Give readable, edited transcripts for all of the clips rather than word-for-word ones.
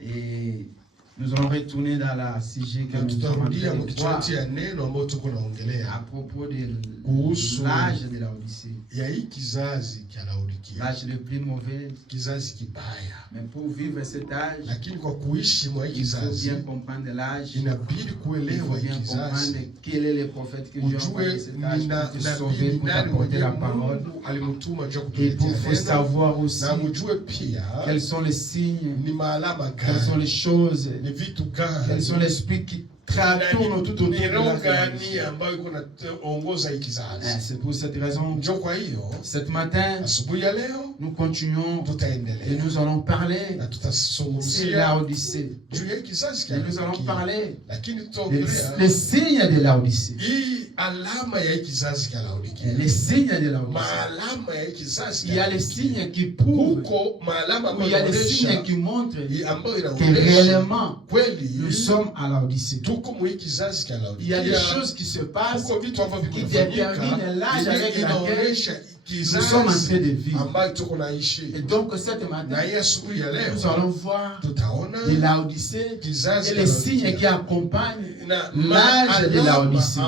Et nous allons retourner dans la sujet que nous sommes en train de voir à propos de l'âge de la Odyssée. L'âge le plus mauvais. Mais pour vivre cet âge, il faut bien comprendre l'âge. Il faut bien comprendre quel est le prophète que Dieu a envoyé cet âge pour te sauver, pour t'apporter la parole. Et il faut savoir aussi quels sont les signes, quelles sont les choses, quels sont les esprits qui tournent tout autour de la vie. C'est pour cette raison, ce matin, nous continuons et nous allons parler de Laodicée. Et nous allons parler des signes de Laodicée. Les signes de Laodicée. Il y a les signes qui prouvent, il y a les signes qui montrent que réellement nous sommes à Laodicée. Il y a des choses qui se passent qui déterminent l'âge avec lequel nous sommes en train de vivre. Et donc cette matin, nous allons voir de Laodicée et les signes qui accompagnent l'âge de Laodicée.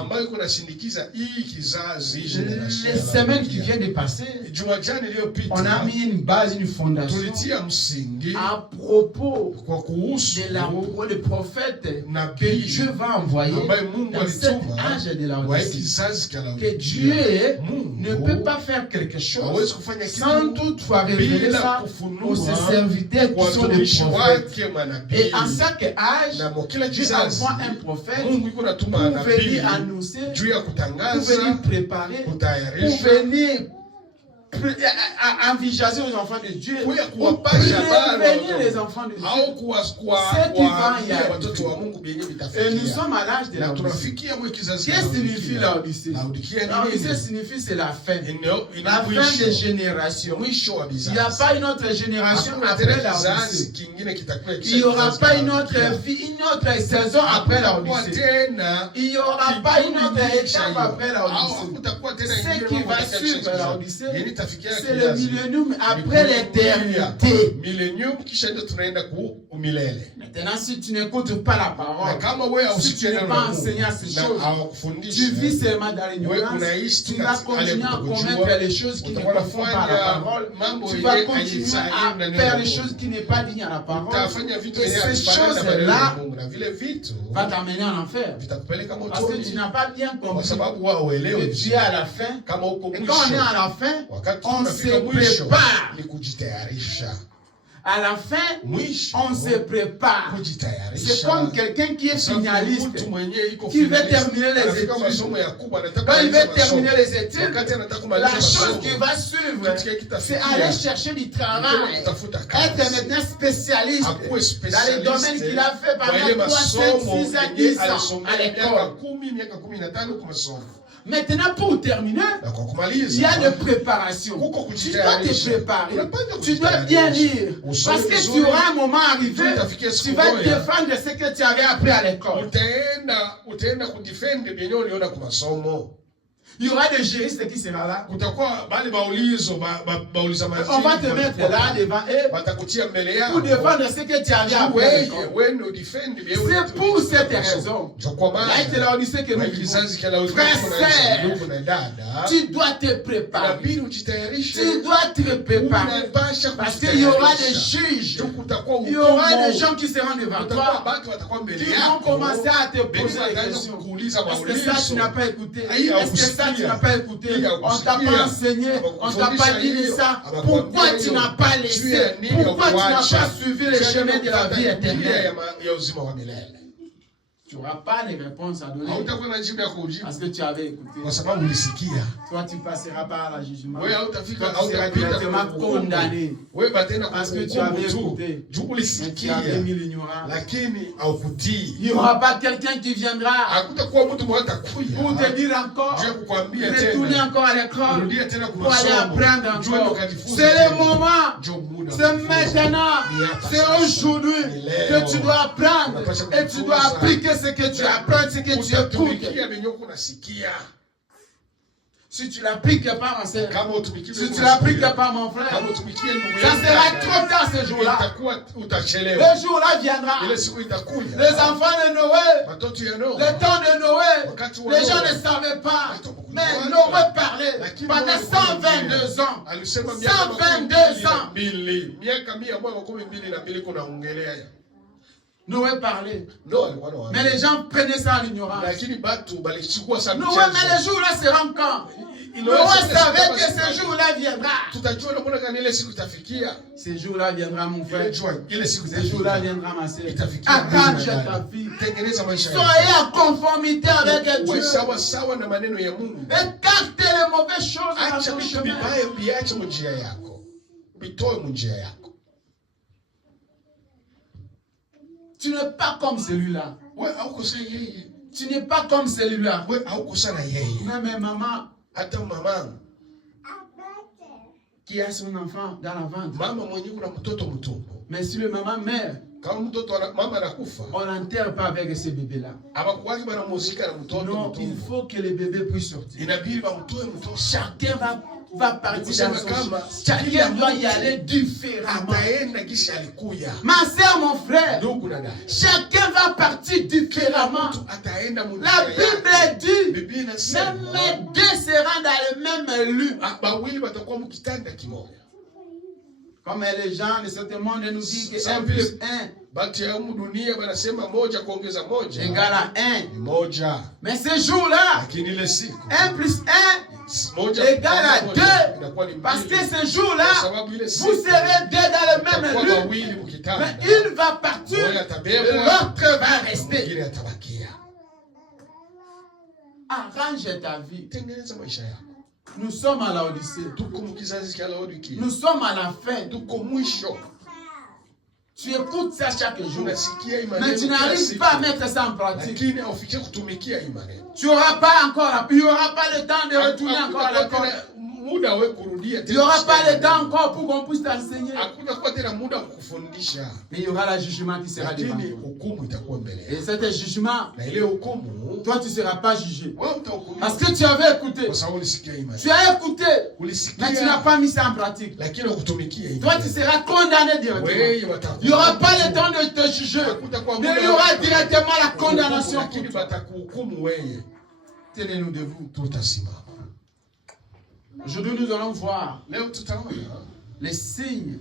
Les semaines qui viennent de passer, on a mis une base, une fondation à propos de prophètes que Dieu va envoyer dans cet âge de Laodicée. Que Dieu ne peut pas faire quelque chose sans toutefois révéler ça aux serviteurs qui sont des prophètes. Et à chaque âge, Dieu envoie un prophète pour venir annoncer, pour venir préparer, pour venir envisager aux enfants de Dieu, pour prévenir les enfants de Dieu ce qui va y arriver. Et nous sommes à l'âge de Laodicée. Qu'est-ce que signifie Laodicée? Laodicée signifie c'est la fin. La fin des générations. Il n'y a pas une autre génération après Laodicée. Il n'y aura pas une autre vie, une autre saison après Laodicée. Il n'y aura pas une autre étape après Laodicée. Ce qui va suivre Laodicée, c'est le millénium après l'éternité. Maintenant, si tu n'écoutes pas la parole, si tu n'es pas enseigné à ces choses, tu vis seulement dans l'ignorance, tu vas continuer à commettre les choses qui ne correspondent pas à la parole, tu vas continuer à faire les choses qui n'est pas dignes à la parole, et ces choses-là vont t'amener en enfer. Parce que tu n'as pas bien compris que tu es à la fin, et quand on est à la fin, on se prépare. À la fin, on se prépare. C'est comme quelqu'un qui est finaliste, qui veut terminer les études. Quand il veut terminer les études, la chose qui va suivre, c'est aller chercher du travail, être maintenant spécialiste dans les domaines qu'il a fait pendant 3, 5, 6 à 10 ans à l'école. Maintenant, pour terminer, il y a des préparations. Tu dois te préparer. Tu dois bien lire. Parce que tu auras un moment arrivé, tu vas défendre ce que tu avais appris à l'école. Il y aura des juristes qui seront là. On va te mettre là devant eux pour défendre ce que tu avais appris. C'est pour cette raison. Là, il a dit que nous frère, tu dois te préparer. Tu dois te préparer. Parce qu'il y aura des juges. Il y aura des gens qui seront devant toi. Qui vont commencer à te poser des questions. Est-ce que ça, tu n'as pas écouté? Est-ce que ça, tu n'as pas écouté? On t'a pas enseigné, on t'a pas dit ça. Pourquoi tu n'as pas laissé? Pourquoi tu n'as pas suivi le chemin de la vie éternelle? Tu n'auras pas les réponses à donner parce que tu avais écouté. Toi, tu ne passeras pas à la jugement. Toi, tu seras directement condamné parce que tu avais écouté. Mais tu avais mis l'ignorance. Il n'y aura pas quelqu'un qui viendra pour te dire encore, retourner encore à l'école pour aller apprendre encore. C'est le moment, c'est maintenant, c'est aujourd'hui que tu dois apprendre et tu dois appliquer ce que tu apprends, ce que tu écoutes. Si tu l'appliques pas, ma sœur, si tu l'appliques pas, mon frère, ça sera trop tard ce jour-là. Le jour-là viendra. Les enfants de Noé, le temps de Noé, les gens ne savaient pas. Mais Noé parlait pendant 122 ans. 122 ans. Noé parlait. Mais les gens prenaient ça en ignorance. Noé, mais le jour-là sera quand? Noé savait que ce jour-là viendra. Ce jour-là viendra, mon frère. Ce jour-là viendra, ma sœur. Arrange ta vie. Soyez en conformité avec Dieu. Écartez les mauvaises choses dans ton chemin. Tu n'es pas comme celui-là. Tu n'es pas comme celui-là. Mais maman, qui a son enfant dans la ventre. Mais si le maman meurt, on n'enterre pas avec ce bébé-là. Non, il faut que le bébé puisse sortir. Chacun va partir dans son chemin. Chacun doit y aller différemment. Ma soeur, mon frère, chacun va partir différemment. La Bible dit, même deux seront dans le même lieu. Comme les gens de ce monde nous disent que 1 plus 1 égale à 1. Mais ce jour-là, 1 plus 1 égale à 2. Parce que ce jour-là, vous serez deux dans le même lieu. Mais une va partir, l'autre va rester. Arrange ta vie. Nous sommes à la Odyssée. Nous sommes à la fin. Tu écoutes ça chaque jour. Mais tu n'arrives pas à mettre ça en pratique. Tu n'auras pas encore, il n'y aura pas le temps de retourner encore à l'école. Il n'y aura pas le temps encore pour qu'on puisse t'enseigner. Mais il y aura le jugement qui sera devant toi. Et cet jugement, toi tu ne seras pas jugé. Parce que tu avais écouté. Tu as écouté, mais tu n'as pas mis ça en pratique. Toi tu seras condamné directement. Il n'y aura pas le temps de te juger. Mais il y aura directement la condamnation pour toi. Tenez-nous debout. Aujourd'hui, nous allons voir les signes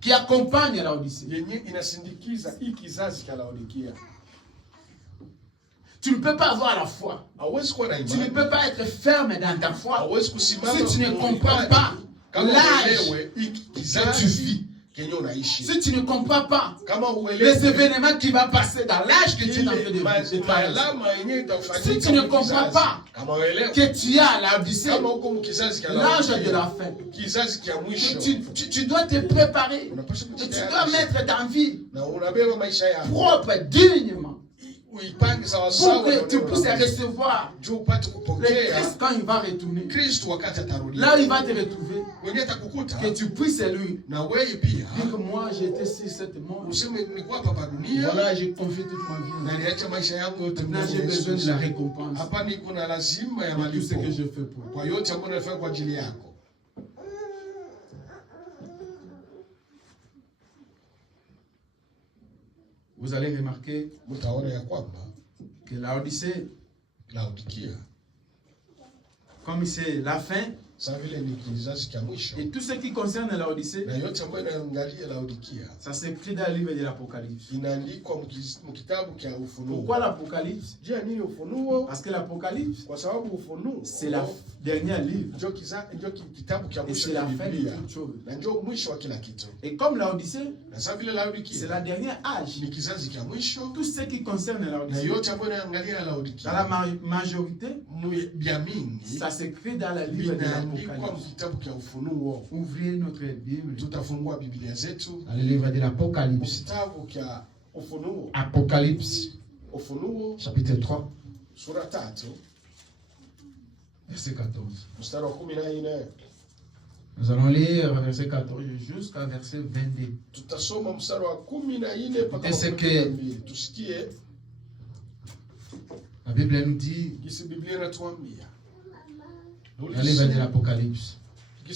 qui accompagnent la Odyssée. Tu ne peux pas avoir la foi. Tu ne peux pas être ferme dans ta foi si tu ne comprends pas l'âge que tu vis. Si tu ne comprends pas les événements qui vont passer dans l'âge que tu es en train de passer, si tu ne comprends pas que tu as l'Odyssée, l'âge de la fin, tu dois te préparer, tu dois mettre ta vie propre, dignement, pour que tu puisses recevoir le Christ quand il va retourner. Là, il va te retrouver. Que tu puisses lui dire que moi j'étais sur cette monde. Voilà, j'ai confié toute ma vie. Maintenant, j'ai besoin de la récompense de tout ce que je fais pour toi. Vous allez remarquer que la Odyssée, comme c'est la fin, et tout ce qui concerne la Odyssée, ça s'écrit dans le livre de l'Apocalypse. Pourquoi l'Apocalypse? Parce que l'Apocalypse, c'est le dernier livre. Et c'est la fin de toute chose. Et comme la Odyssée, c'est la dernière âge. Tout ce qui concerne la Odyssée, dans la majorité, ça s'écrit dans le livre de l'Apocalypse. Ouvrez notre Bible dans le livre de l'Apocalypse. Apocalypse, chapitre 3, verset 14. Nous allons lire verset 14 jusqu'à verset 22. Et ce que la Bible nous dit. Dans le livre de l'Apocalypse. La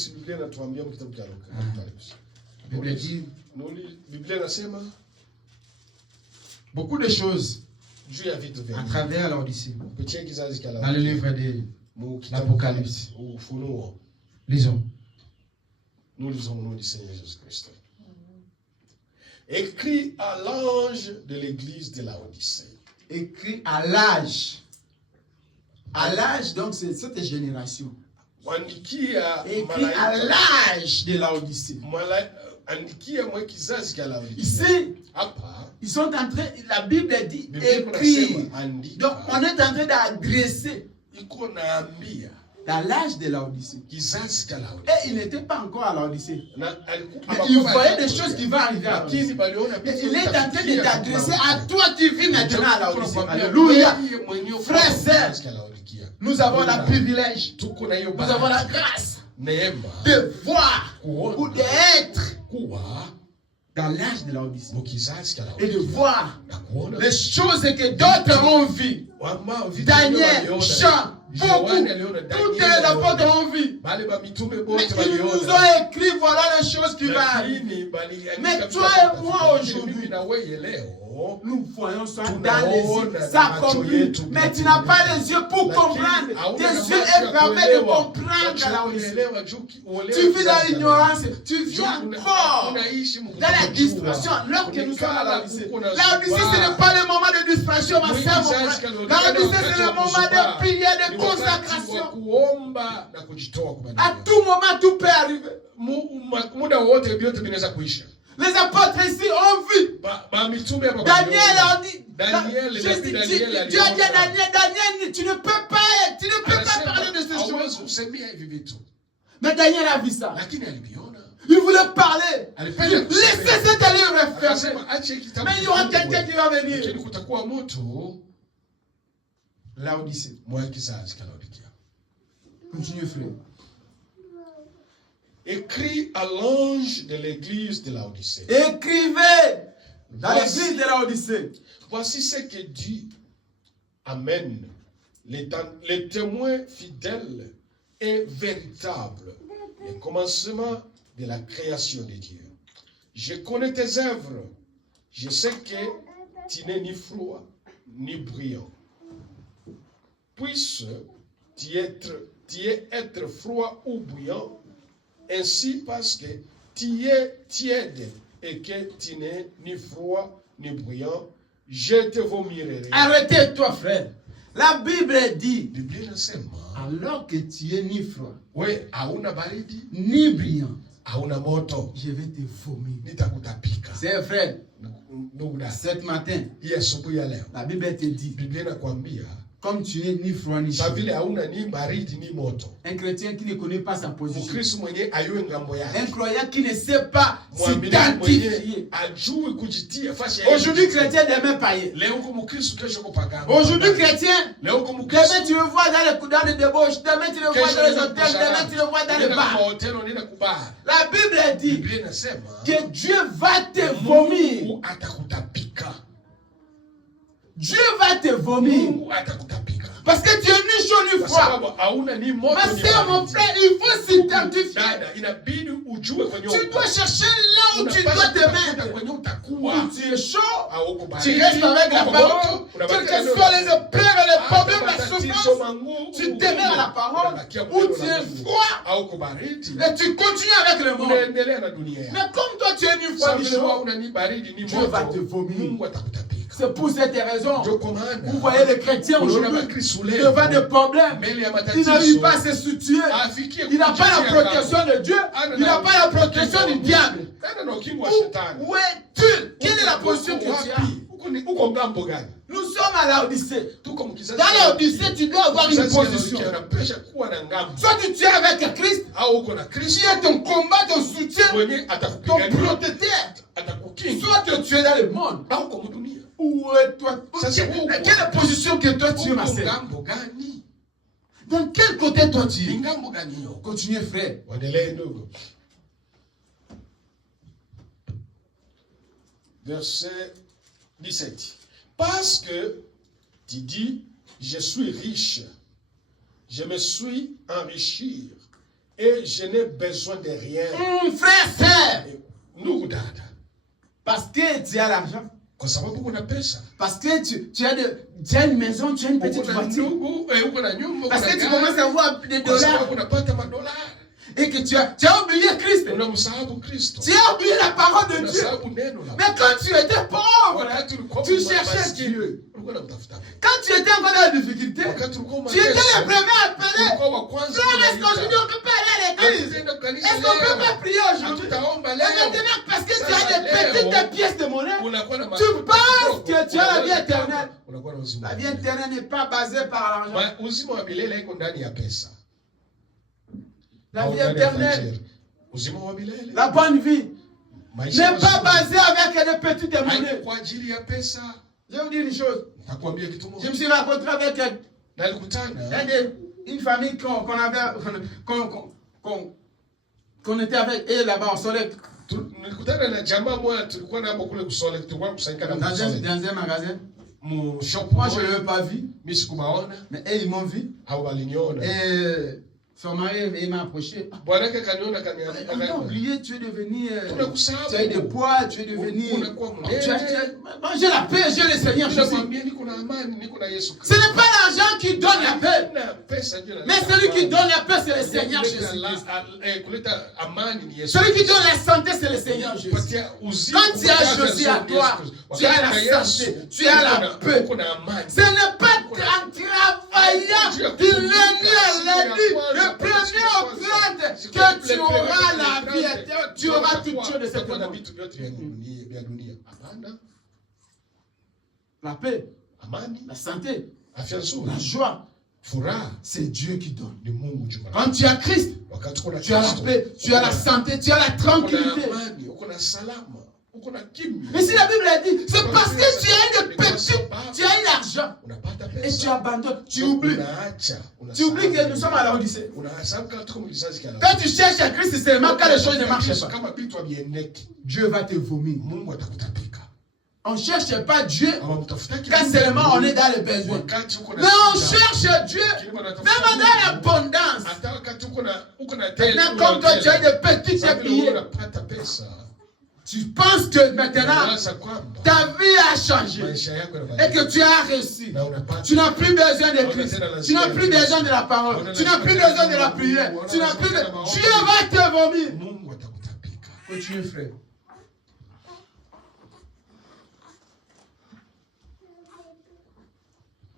Bible dit beaucoup de choses à travers l'Odyssée. Dans le livre de l'Apocalypse. Lisons. Nous lisons au nom du Seigneur Jésus-Christ. Écrit à l'ange de l'église de Laodicée. Écrit à l'âge. À l'âge, donc c'est cette génération. Écrit à l'âge de Laodicée. Ici, ils sont en train, la Bible dit écrire. Donc on est en train d'adresser dans l'âge de Laodicée. Et il n'était pas encore à Laodicée. Il voyait des choses qui vont arriver à Laodicée. Il est en train de t'adresser à toi qui vis maintenant à Laodicée. Alléluia. Frères et sœurs, nous avons le privilège, nous avons la grâce de voir ou d'être dans l'âge de Laodicée et de voir les choses que d'autres ont vues. Daniel, Jean, beaucoup, tous les apôtres ont vu. Mais ils nous ont écrit, voilà les choses qui vont arriver. Mais toi et moi aujourd'hui, nous voyons ça dans les yeux, ça accomplit. Mais tu n'as pas les yeux pour comprendre. Tes yeux sont fermés de comprendre la Odyssée. Tu vis dans l'ignorance. Tu vis encore dans la distraction. Alors que nous sommes à la Odyssée. La Odyssée, ce n'est pas le moment de distraction, ma soeur, mon frère. La Odyssée, c'est le moment de prière, de consacration. À tout moment, tout peut arriver. Les apôtres ici ont vu. Daniel a dit. Dieu a dit à Daniel, tu ne peux pas parler de ces choses. Mais Daniel a vu ça. Il voulait parler. Laissez cette livre fermée. Mais il y aura quelqu'un qui va venir. Laodicée. Continue, frère. Écrit à l'ange de l'église de Laodicée. Écrivez dans l'église de Laodicée. Voici ce que dit Amen, les témoins fidèles et véritables, le commencement de la création de Dieu. Je connais tes œuvres. Je sais que tu n'es ni froid ni brillant. Puisse tu être froid ou brillant, ainsi parce que tu es tiède et que tu n'es ni froid ni brillant, je te vomirai. Arrêtez-toi, frère. La Bible dit, alors que tu es ni froid, ni brillant, je vais te vomir. C'est vrai. Ce matin, la Bible te dit, comme tu n'es ni froid ni chaud. Un chrétien qui ne connaît pas sa position. Un croyant qui ne sait pas s'identifier. Aujourd'hui chrétien, demain païen. Aujourd'hui chrétien, demain tu le vois dans les débauches, demain tu le vois dans les hôtels, demain tu le vois dans les bars. La Bible dit que Dieu va te vomir. Dieu va te vomir. Parce que tu es ni chaud ni froid. Ma soeur, mon frère, il faut s'identifier. Tu dois chercher là où tu dois te mettre. Où tu es chaud, tu restes avec la parole. Quels que soient les épreuves, les problèmes, la souffrance, tu demeures à la parole. Où tu es froid, et tu continues avec le monde. Mais comme toi tu es ni froid ni chaud, Dieu va te vomir. C'est pour cette raison. Vous voyez les chrétiens aujourd'hui devant des problèmes. Il n'arrive pas à se soutenir. Il n'a pas la protection de Dieu. Il n'a pas la protection du diable. Où es-tu? Quelle est la position que tu as? Nous sommes à Laodicée. Dans Laodicée, tu dois avoir une position. Soit tu es avec Christ, tu es ton combat, ton soutien, ton protecteur. Soit tu es dans le monde. Où est toi? Quelle position que toi tu es, ma sœur? Dans quel côté toi tu es? Continuez, frère. Verset 17. Parce que tu dis, je suis riche Je me suis enrichi et je n'ai besoin de rien. Frère, sœur. Ndugu dada. Parce que tu as l'argent. Kwa sababu kuna pesa. Parce que tu as une maison, tu as une petite voiture. Parce que tu commences à avoir des dollars. Et que tu as oublié Christ. Tu as oublié la parole de Dieu. Mais quand tu étais pauvre, tu cherchais Dieu. Quand tu étais encore dans la difficulté, tu étais le premier appelé. Frère, est-ce qu'aujourd'hui on peut pas aller à l'église? Est-ce qu'on peut pas prier aujourd'hui? Et maintenant, parce que tu as des petites pièces de monnaie, tu penses que tu as la vie éternelle. La vie éternelle n'est pas basée par l'argent. La vie éternelle, la bonne vie, n'est pas basée avec des petites monnaies. Je vais vous dire une chose. Je me suis rencontré avec une famille qu'on était avec et là-bas au soleil. Dans un magasin. Moi, je ne l'ai pas vu. Mais eux, ils m'ont vu. Et son mari m'a approché. On a oublié, tu es devenu. Tu as eu des poids, tu es devenu. J'ai la paix, j'ai le Seigneur Jésus. Ce n'est pas l'argent qui donne la paix. Mais celui qui donne la paix, c'est le Seigneur Jésus. Celui qui donne la santé, c'est le Seigneur Jésus. Quand tu as Jésus à toi, tu as la santé, tu as la paix. Ce n'est pas en travaillant du lundi à lundi, le premier au 30, que tu auras la vie éternelle, tu auras toute chose de cette monde. La paix, la santé, la joie, c'est Dieu qui donne. Quand tu as Christ, tu as la paix, tu as la santé, tu as la tranquillité. Mais si la Bible a dit, c'est parce que tu as une petite, tu as eu l'argent et tu abandonnes, tu oublies. Tu oublies que nous sommes à l'Odyssée. Quand tu cherches à Christ, c'est seulement quand les choses ne marchent pas. Dieu va te vomir. On ne cherche pas Dieu quand seulement on est dans les besoins. Mais on cherche Dieu même dans l'abondance. Maintenant, comme toi, tu as des petites billets. Tu penses que maintenant, ta vie a changé et que tu as réussi. Tu n'as plus besoin de Christ. Tu n'as plus besoin de la parole. Tu n'as plus besoin de la prière. Tu n'as plus de... Dieu va te vomir. Continue, frère.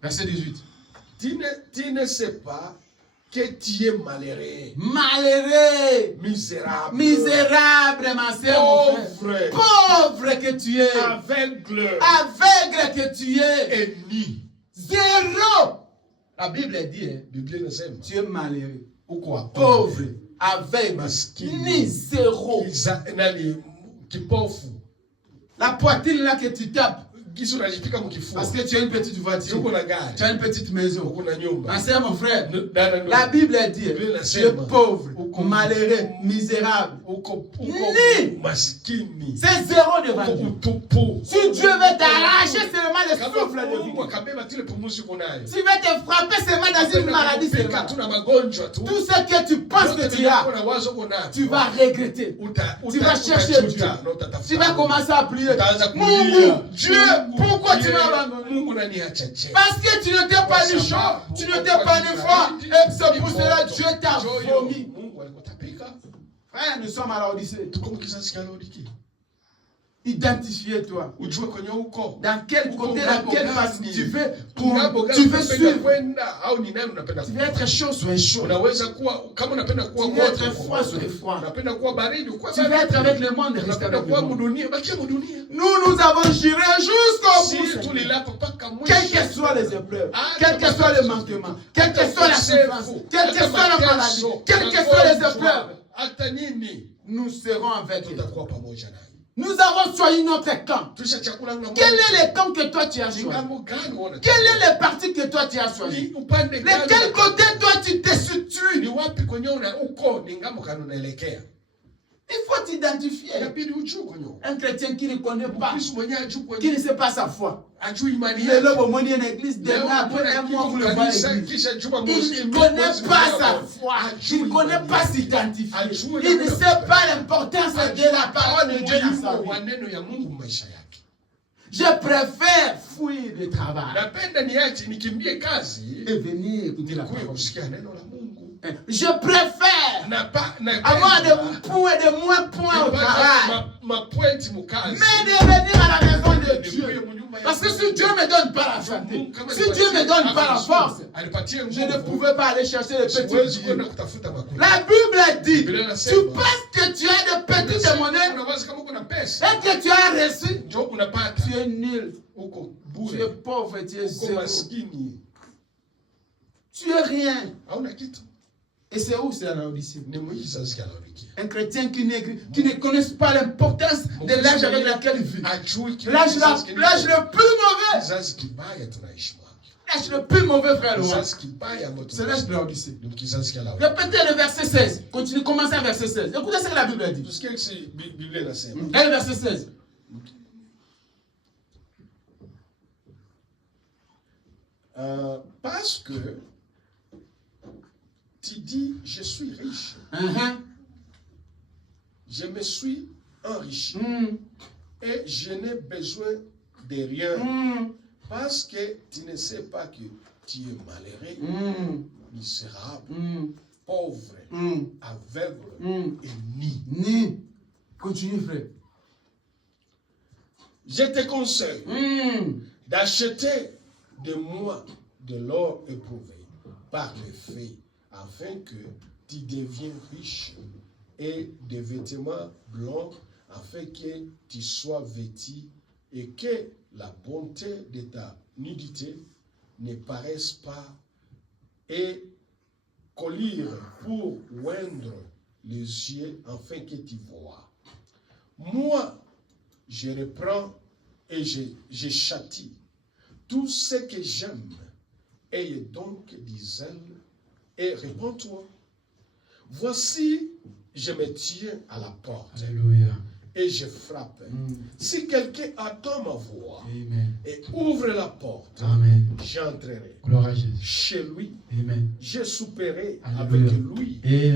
Verset 18. Tu ne sais pas que tu es malheureux. Malheureux. Misérable. Misérable, ma soeur. Pauvre. Pauvre que tu es. Aveugle. Aveugle que tu es. Ennemi. Zéro. La Bible dit, tu es malheureux. Ou quoi? Pauvre. Aveugle. Ni zéro. La poitrine là que tu tapes. Parce que tu as une petite voiture, tu as une petite maison. C'est mon frère. La Bible dit, tu es pauvre, malheureux, misérable. C'est zéro devant Dieu. Si Dieu veut t'arracher seulement le souffle de vie, s'il veut te frapper seulement dans une maladie, tout ce que tu penses que tu as, tu vas regretter. Tu vas chercher Dieu. Tu vas commencer à prier. Dieu, pourquoi tu m'as abandonné? Parce que tu ne t'es pas ni chaud, tu ne t'es pas ni froid. Et c'est pour cela que Dieu t'a vomi. Frère, nous sommes à l'Odyssée. Identifiez-toi. Dans quel côté, dans quelle face tu veux suivre. Tu veux être chaud, sois chaud. Tu veux être froid, sois froid. Tu veux être avec le monde, reste avec le monde. Nous avons géré jusqu'au bout. Quelles que soient les épreuves, quels que soient les manquements, quelle que soit la souffrance, quelle que soit la maladie, quelles que soient les épreuves, nous serons avec eux. Nous avons choisi notre camp. Quel est le camp que toi tu as choisi? Quel est le parti que toi tu as choisi? De quel côté toi tu te situes? Il faut t'identifier. Un chrétien qui ne connaît pas, qui ne sait pas sa foi. Il est là au monde d'une église, demain, après un mois, vous le voyez. Il ne connaît pas sa foi. Il ne connaît pas s'identifier. Il ne sait pas l'importance de la parole de Dieu dans sa vie. Je préfère fuir le travail et venir écouter la parole. Je préfère avoir des points et des moins points au travail, mais de venir à la maison de Dieu. Parce que si Dieu ne me donne pas la santé, si Dieu ne me donne pas la force, je ne pouvais pas aller chercher les petits billets. La Bible dit, tu penses que tu as des petits monnaies et que tu as reçu, tu es nul, tu es pauvre, tu es zéro. Tu es rien. Et c'est où c'est la Laodicée? Un chrétien qui ne connaît pas l'importance de l'âge avec lequel il vit. L'âge le plus mauvais. L'âge le plus mauvais, frère. C'est l'âge de la Laodicée. Répétez le verset 16. Continue, commencez à verset 16. Écoutez ce que la Bible dit. Et le verset 16. Parce que tu dis, je suis riche. Je me suis enrichi. Et je n'ai besoin de rien. Parce que tu ne sais pas que tu es malheureux, misérable, pauvre, aveugle et ni. Continue, frère. Je te conseille d'acheter de moi de l'or éprouvé par les faits, afin que tu deviennes riche, et des vêtements blancs, afin que tu sois vêtu, et que la bonté de ta nudité ne paraisse pas, et collier pour oindre les yeux, afin que tu vois. Moi, je reprends et je châtie tout ce que j'aime. Ayez donc des ailes et réponds-toi. Voici, je me tiens à la porte. Alléluia. Et je frappe. Si quelqu'un attend ma voix et ouvre la porte, j'entrerai chez lui. Je souperai avec lui et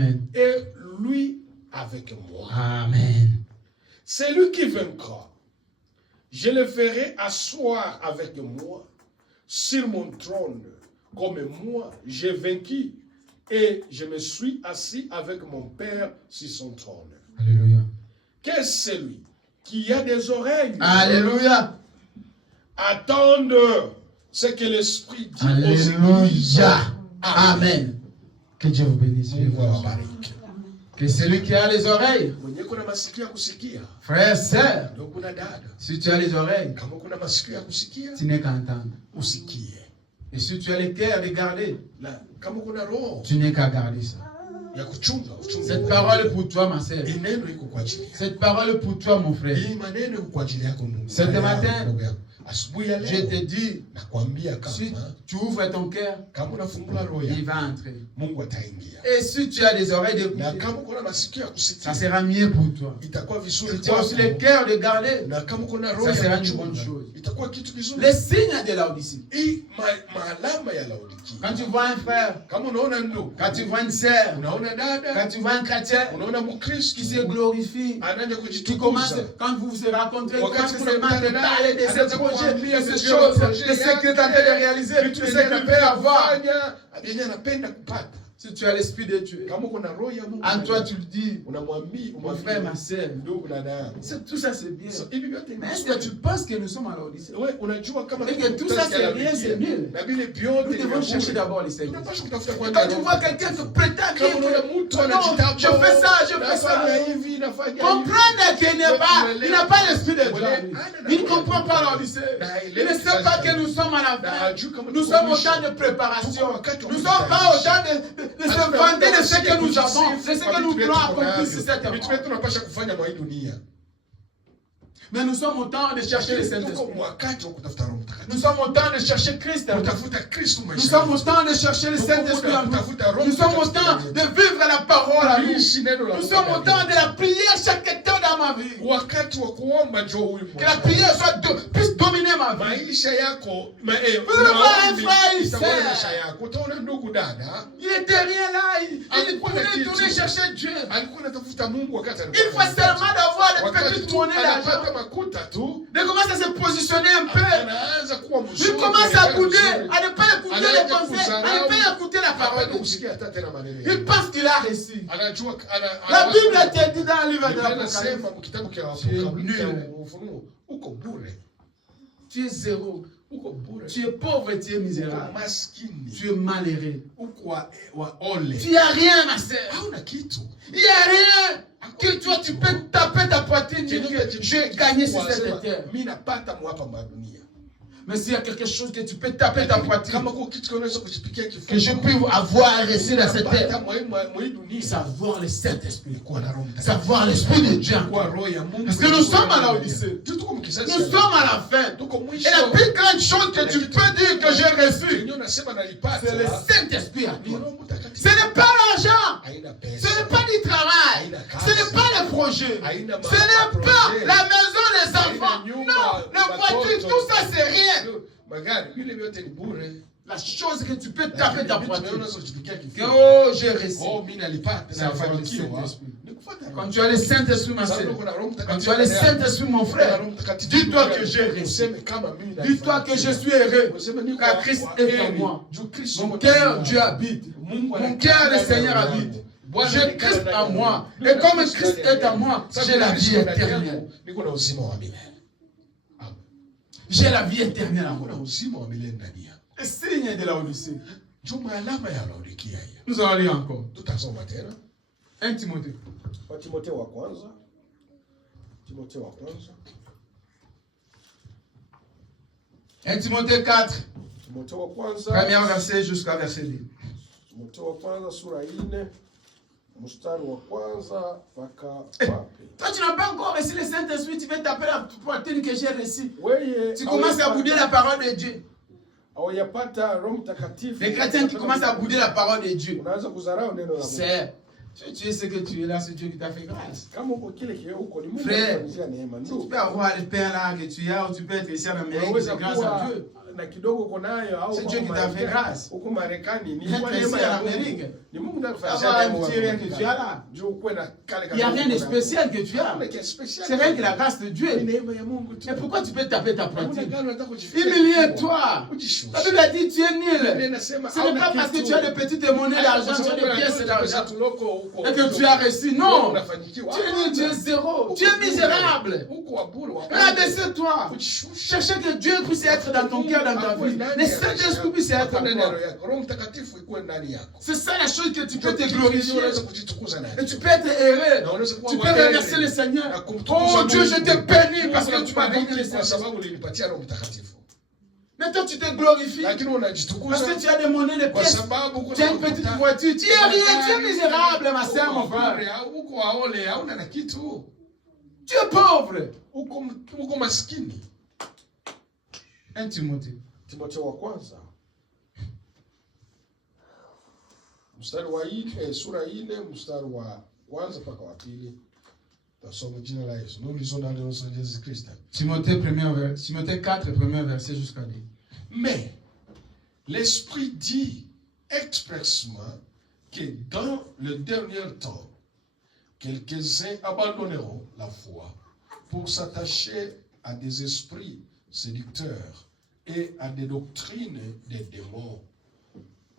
lui avec moi. Amen. C'est lui qui vaincra. Je le ferai asseoir avec moi sur mon trône, comme moi j'ai vaincu et je me suis assis avec mon Père sur son trône. Alléluia. Qu'est-ce celui qui a des oreilles? Alléluia. Attendre ce que l'Esprit dit. Alléluia. Amen. Que Dieu vous bénisse. Que celui qui a les oreilles, frère, sœur, si tu as les oreilles, tu n'es qu'à entendre. Et si tu as les cœurs de garder, tu n'es qu'à garder ça. Cette parole est pour toi, ma sœur. Cette parole est pour toi, mon frère. Ce matin, je te dis, si tu ouvres ton cœur, il va entrer. Et si tu as des oreilles d'écouter, ça sera mieux pour toi. Si tu as aussi le cœur de garder, ça sera une bonne chose. Les signes de la Laodicée. Quand tu vois un frère, quand tu vois une sœur, quand tu vois un chrétien qui se glorifie, qui commence, quand vous vous rencontrez, quand vous commencez à parler de ces projets, de ces choses, de ce que tu es en train de réaliser, de ce que tu peux avoir. Si tu as l'esprit de Dieu, en toi tu le dis, mon frère, ma sœur, tout ça c'est bien. Mais est-ce que tu penses que nous sommes à l'Odyssée? Et que tout ça c'est rien, c'est nul. Nous devons chercher d'abord les Seigneurs. Quand tu vois quelqu'un te prétendre dire non, je fais ça, comprendre qu'il n'a pas l'esprit de Dieu. Il ne comprend pas l'Odyssée. Il ne sait pas que nous sommes à la fin. Nous sommes au temps de préparation. Nous ne sommes pas au temps de se vanter de ce que nous avons, de ce que nous voulons accomplir sur cette terre. Mais nous sommes au temps de chercher le Saint-Esprit. Nous sommes au temps de chercher Christ. Nous sommes au temps de chercher le Saint-Esprit en nous. Nous sommes au temps de vivre la parole à nous. Nous sommes au temps de la prière chaque temps dans ma vie. Que la prière puisse dominer ma vie. Vous allez voir un frère, il sert. Il était rien là. Il voulait tourner chercher Dieu. Il faut seulement d'avoir des petites monnaies d'argent. Il commence à se positionner un peu. Il commence à goûter, à ne pas écouter les conseils, à ne pas écouter la parole de Dieu. Il pense qu'il a réussi. La Bible a été dit dans le livre de l'Apocalypse. Tu es zéro. Tu es pauvre et tu es misérable. Tu es malheureux. Tu n'as rien, ma sœur. Il n'y a rien. Que toi, tu peux taper ta poitrine et dire que j'ai gagné sur cette terre. Mais s'il y a quelque chose que tu peux taper ta poitrine, que je peux avoir réussi dans cette terre, savoir le Saint-Esprit, savoir l'Esprit de Dieu. Parce que nous sommes à la Odyssée. Nous sommes à la fin. Et la plus grande chose que tu peux dire que j'ai reçu, c'est le Saint-Esprit à toi. Ce n'est pas l'argent. Ce n'est pas du travail. Ce n'est pas le projet. Ce n'est pas la maison des enfants. Non, la voiture, tout ça, c'est rien. La chose que tu peux taper ta poitrine. Oh, j'ai réussi. Quand tu as le Saint-Esprit, ma soeur, quand tu as le Saint-Esprit, mon frère, dis-toi que j'ai réussi. Dis-toi que je suis heureux, car Christ est en moi. Mon cœur, Dieu habite. Mon cœur, le Seigneur habite. J'ai Christ en moi. Et comme Christ est en moi, j'ai la vie éternelle. J'ai la vie éternelle en moi. Le signe de la Odyssée. Nous allons lire encore. 1 Timothée. Un Timothée 4. Premier verset jusqu'à verset 2. Toi, tu n'as pas encore reçu le Saint-Esprit, tu veux taper la poitrine que j'ai reçue. Tu commences à bouder la parole de Dieu. Les chrétiens qui commencent à bouder la parole de Dieu. C'est, tu es ce que tu es là, c'est Dieu qui t'a fait grâce. Frère, tu peux avoir le pain là que tu as, ou tu peux être ici en Amérique, c'est grâce à Dieu. C'est Dieu qui t'a fait grâce. Être ici en Amérique, avoir un petit rien que tu as là. Il n'y a rien de spécial que tu as. C'est rien que la grâce de Dieu. Mais pourquoi tu peux taper ta poitrine? Humilie-toi. La Bible a dit tu es nul. Ce n'est pas parce que tu as de petites monnaies d'argent, tu as des pièces d'argent et que tu as reçu. Non. Tu es nul, tu es zéro. Tu es misérable. Rabaisse-toi. Cherchez que Dieu puisse être dans ton cœur, dans ta vie. Le Saint-Esprit puisse être en toi. C'est ça la chose que tu peux te glorifier. Et tu peux être heureux. Tu peux remercier le Seigneur. Oh Dieu, je te bénis parce que tu m'as donné le Seigneur. Maintenant tu te glorifies. Parce que tu as des monnaies, des pièces. Tu as une petite voiture. Tu es rien, tu es misérable, ma soeur, mon frère. Tu es pauvre. 1 Timothée. Mstari wa sura 4 mstari wa kwanza mpaka wa pili. Tasoma jina la Yesu. Nous lisons dans le nom de Jésus-Christ. Timothée 4, premier verset jusqu'à 2. Mais l'Esprit dit expressement que dans le dernier temps, quelques-uns abandonneront la foi pour s'attacher à des esprits séducteurs et à des doctrines des démons,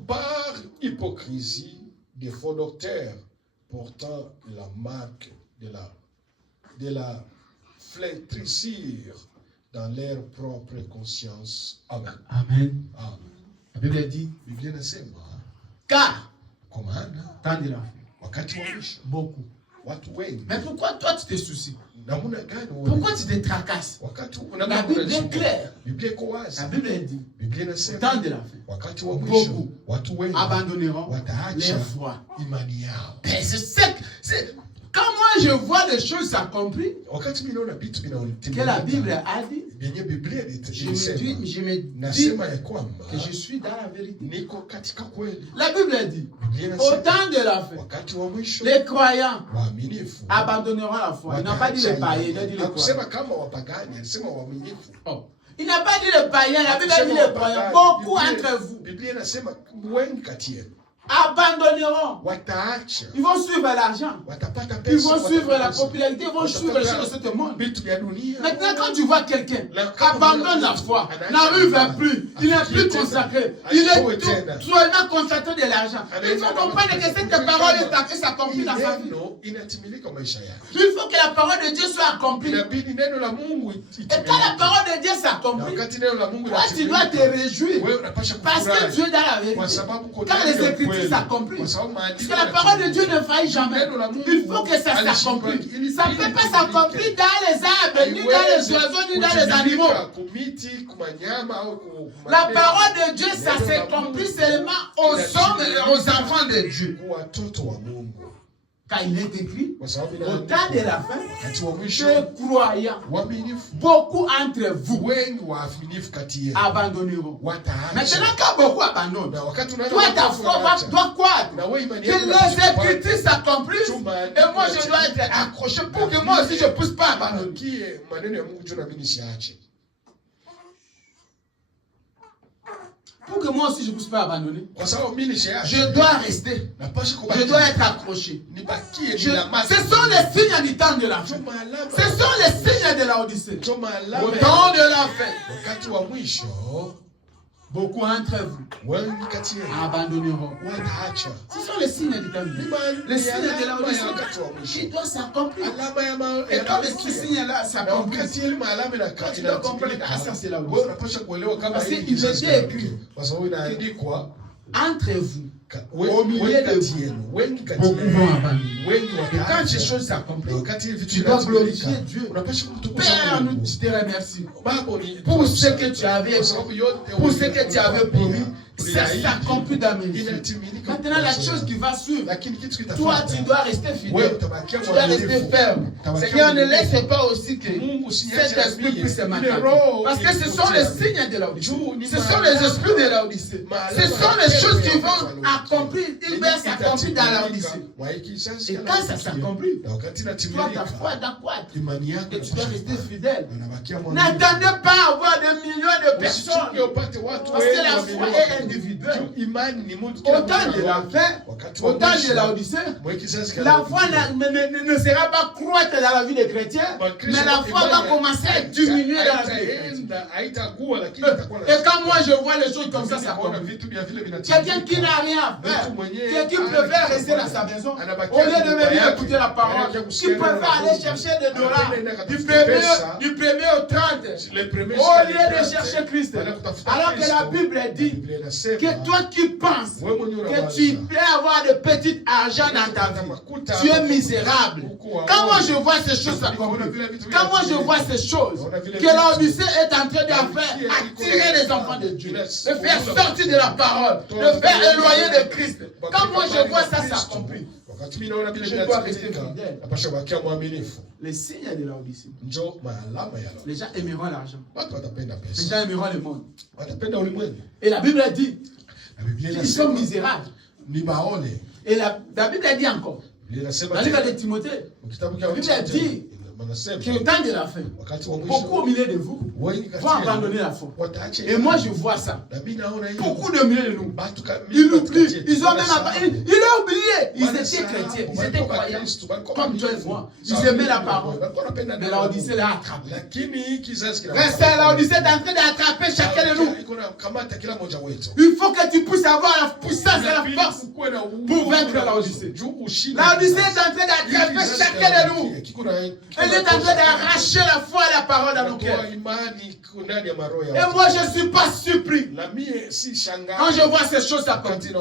par hypocrisie des faux docteurs portant la marque de la flétrissure dans leur propre conscience. Amen. Amen. Amen. La Bible dit, car, tant de la beaucoup. Mais pourquoi toi tu te soucies? Pourquoi tu te tracasses? La Bible est claire. La Bible dit, tant de la fin, beaucoup abandonneront leur foi. C'est sec. Quand moi je vois des choses s'accomplir, que la Bible a dit, je me dis que je suis dans la vérité. La Bible dit, au temps de la fin, les croyants abandonneront la foi. Il n'a pas dit les païens, il a dit les croyants. Oh. Il n'a pas dit les païens, la Bible a dit les croyants. Beaucoup entre vous abandonneront. Ils vont suivre l'argent. Ils vont suivre la popularité. Ils vont suivre les choses de ce monde. Maintenant, quand tu vois quelqu'un abandonne la foi, n'arrive plus, il n'est plus consacré, il est tout seulement consacré de l'argent. Il faut comprendre que cette parole s'accomplit dans sa vie. Il faut que la parole de Dieu soit accomplie. Et quand la parole de Dieu s'accomplit, toi tu dois te réjouir. Parce que Dieu est dans la vérité. Quand les Écritures s'accomplissent, parce que la parole de Dieu ne faillit jamais. Il faut que ça s'accomplisse. Ça ne peut pas s'accomplir dans les arbres, ni dans les oiseaux, ni dans les animaux. La parole de Dieu, ça s'accomplit seulement aux hommes et aux enfants de Dieu. Quand il est écrit, au temps de la fin, les croyants, beaucoup entre vous abandonneront. Maintenant, quand beaucoup abandonnent, toi, ta foi doit croître. Que les Écritures s'accomplissent et moi, je dois être accroché pour que moi aussi, je ne puisse pas abandonner. Pour que moi aussi je ne puisse pas abandonner, je dois rester. Je dois être accroché. Ce sont les signes du temps de la fin. Ce sont les signes de la Odyssée. Au temps de la fin, beaucoup entre vous abandonneront. Ce sont les signes du temps de la fin. Les signes de la Odyssée qui doivent s'accomplir. Et quand les signes-là s'accomplissent, tu dois comprendre que ça c'est la Odyssée. Parce qu'il était écrit, entre vous, au milieu de vous, beaucoup vont abandonner. Et quand ces choses s'accomplissent, tu dois glorifier Dieu. Père, nous te remercions pour ce que tu avais, pour ce que tu avais promis. Ça s'accomplit dans mes vies. Maintenant, la chose qui va suivre, toi, tu dois rester fidèle. Tu dois rester ferme. Seigneur, ne laisse pas aussi que cet esprit puisse se m'attaquer. Parce que ce sont les signes de l'Odyssée. Ce sont les esprits de l'Odyssée. Ce sont les choses qui vont accomplir. Ils vont s'accomplir dans l'Odyssée. Et quand ça s'accomplit, toi, ta foi doit croître. Et tu dois rester fidèle. N'attendez pas à avoir des millions de personnes. Parce que la foi est individuelle. Au temps de la fin, au temps de l'Odyssée, la foi ne sera pas croître dans la vie des chrétiens, mais la foi va commencer à diminuer dans la vie des chrétiens. Et quand moi je vois les choses comme ça, ça commence. Quelqu'un qui n'a rien à faire, quelqu'un qui préfère rester dans sa maison, au lieu de venir écouter la parole, qui préfère aller chercher des dollars du 1er au 30, au lieu de chercher Christ. Alors que la Bible dit que toi qui penses que tu peux avoir de petits argent dans ta vie, tu es misérable. Quand moi je vois ces choses s'accomplir, quand moi je vois ces choses, que l'Odyssée est en train de faire attirer les enfants de Dieu, de faire sortir de la parole, de faire éloigner de Christ. Quand moi je vois ça s'accomplir, je dois rester fidèle. Les signes de l'Odyssée. Les gens aimeront l'argent. Les gens aimeront le monde. Et la Bible dit qu'ils sont misérables. Et la Bible a dit encore, dans le livre de Timothée, la Bible a dit qu'au temps de la fin, beaucoup au milieu de vous vont abandonner la foi. Et moi je vois ça. Beaucoup de milieu de nous, ils oublient, ils ont même abandonné. Ils ont oublié. Ils étaient chrétiens, ils étaient croyants, comme toi et moi. Ils aimaient la parole. Mais l'Odyssée l'a attrapé. L'Odyssée est en train d'attraper chacun de nous. Il faut que tu puisses avoir la puissance et la force pour vaincre l'Odyssée. L'Odyssée est en train d'attraper chacun de nous. Elle est en train d'arracher la foi et la parole dans nos cœurs. Et moi, je ne suis pas surpris quand je vois ces choses s'accomplir.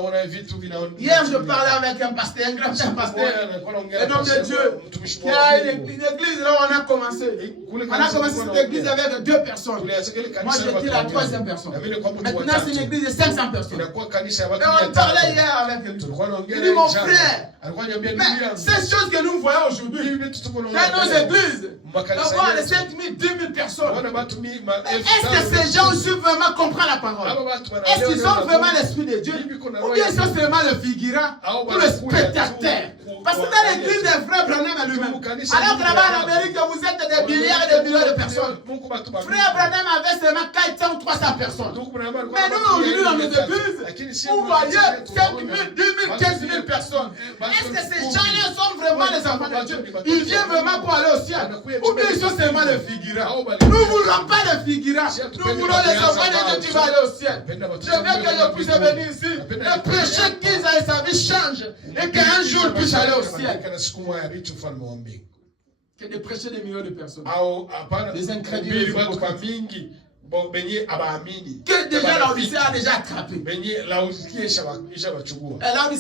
Hier, je parlais avec un pasteur, un grand pasteur, un homme de Dieu, qui a une église là où on a commencé. On a commencé cette église avec 2 personnes. Moi, j'étais la 3e personne. Maintenant, c'est une église de 500 personnes. Et on parlait hier avec lui. Il dit, mon frère, mais ces choses que nous voyons aujourd'hui, dans nos églises, d'avoir les 5 000, 10 000 personnes, est-ce que ces gens aussi vraiment comprennent la parole? Est-ce qu'ils ont vraiment l'esprit de Dieu? Ou bien ils sont seulement le figurant ou le spectateur? Parce que dans l'église des frères Branham à lui-même, alors que là-bas en Amérique, vous êtes des milliards et des millions de personnes. Frère Branham avait seulement 400 ou 300 personnes. Mais nous, aujourd'hui, dans nos églises, vous voyez 5 000, 10 000, 15 000 personnes. Est-ce que ces gens-là sont vraiment les enfants de Dieu? Ils viennent vraiment pour aller au ciel? Ou bien ils sont seulement les figurants? Nous ne voulons pas les figurants. Nous voulons les enfants de Dieu qui vont aller au ciel. Je veux que je puisse venir ici et prêcher qu'ils aient sa vie change et qu'un jour ils puissent aller au ciel. Que de prêcher des millions de personnes. Des incrédules. Que déjà l'Odyssée a déjà attrapé. L'Odyssée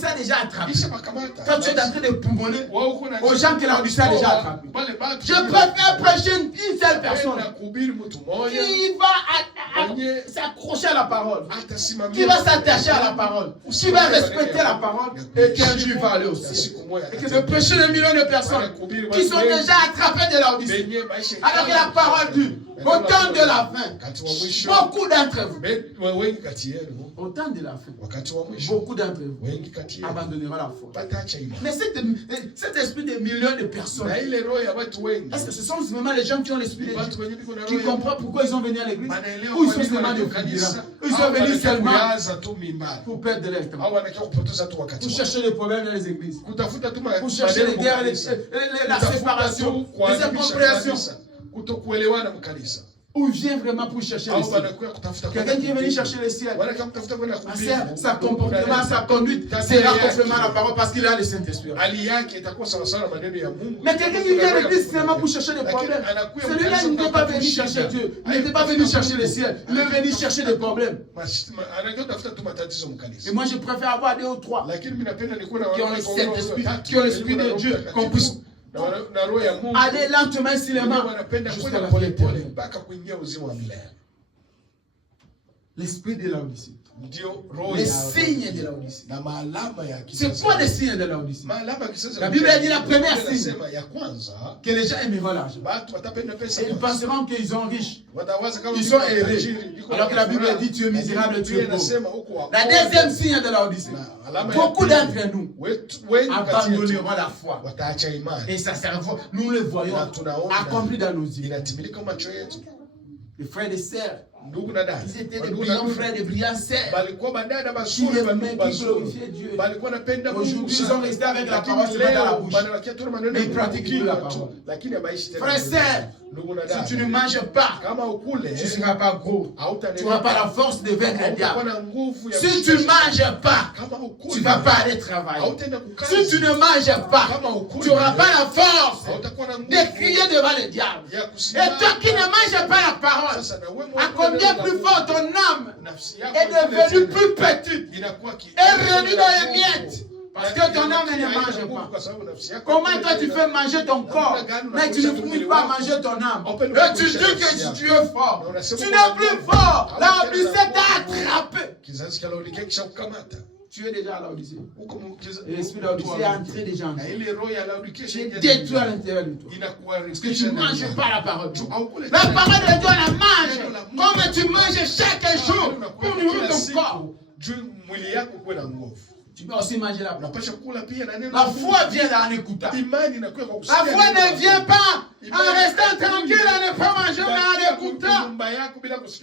a déjà attrapé. Quand tu es en train de poumonner aux gens que l'Odyssée a déjà attrapé. Je préfère prêcher une seule personne qui va s'accrocher à la parole, qui va s'attacher à la parole, qui va respecter la parole et qu'un jour va aller au ciel. Et que de prêcher des millions de personnes qui sont déjà attrapées de l'Odyssée. Alors que la parole dit, au temps de la fin, beaucoup d'entre vous, au temps de la fin, beaucoup d'entre vous abandonneront la foi. Mais cet esprit de millions de personnes, est-ce que ce sont vraiment les gens qui ont l'esprit de Dieu, qui comprennent pourquoi ils sont venus à l'église, ou ils sont seulement des figurants, ils sont venus seulement pour perdre leur temps, pour chercher les problèmes dans les églises, pour chercher les guerres, la séparation, les incompréhensions. Ou vient vraiment pour chercher le ciel. Quelqu'un qui est venu chercher le ciel. Sa comportement, sa conduite sera conformément à la parole parce qu'il a le Saint-Esprit. Mais quelqu'un qui vient à l'église seulement pour chercher des problèmes. Celui-là n'était pas venu chercher Dieu. Il n'était pas venu chercher le ciel. Il est venu chercher des problèmes. Et moi je préfère avoir 2 ou 3 qui ont le Saint-Esprit, qui ont l'Esprit de Dieu, qu'on puisse aller lentement et silencement jusqu'à la vie éternelle. L'esprit de l'Odyssée. Les signes de l'Odyssée. C'est quoi les signes de l'Odyssée? La Bible a dit la première signe que les gens aimeront l'argent. Ils penseront qu'ils sont riches. Ils sont heureux. Alors que la Bible dit tu es misérable, tu es pauvre. La deuxième signe de l'Odyssée. Beaucoup d'entre nous abandonneront la foi. Et ça sera, nous le voyons accompli dans nos yeux. Les frères et sœurs, ils étaient des brillants frères, des brillants sœurs qui aimaient, qui glorifiaient Dieu. Aujourd'hui, ils sont restés avec la parole dans la bouche. Mais ils pratiquent plus la parole. Frères et sœurs, si tu ne manges pas, tu ne seras pas gros. Tu n'auras pas la force de vaincre le diable. Si tu ne manges pas, tu ne vas pas aller travailler. Si tu ne manges pas, tu n'auras pas la force de crier devant le diable. Et toi qui ne manges pas la parole, à combien plus fort ton âme est devenue plus petite et réduite dans les miettes. Parce que ton âme ne mange pas. Comment toi tu fais manger ton corps, mais tu ne peux pas manger ton âme? Et tu dis que tu es fort. Tu n'es plus fort. L'Odyssée t'a attrapé. Tu es déjà à l'Odyssée. L'esprit de l'Odyssée est entré déjà en toi. Tu es détruit à l'intérieur de toi. Parce que tu ne manges pas la parole. La parole de Dieu, la mange. Comme tu manges chaque jour pour nourrir ton corps. Tu peux aussi manger la parole. La foi vient en écoutant. La foi ne vient pas en restant tranquille, en ne pas manger, mais en écoutant.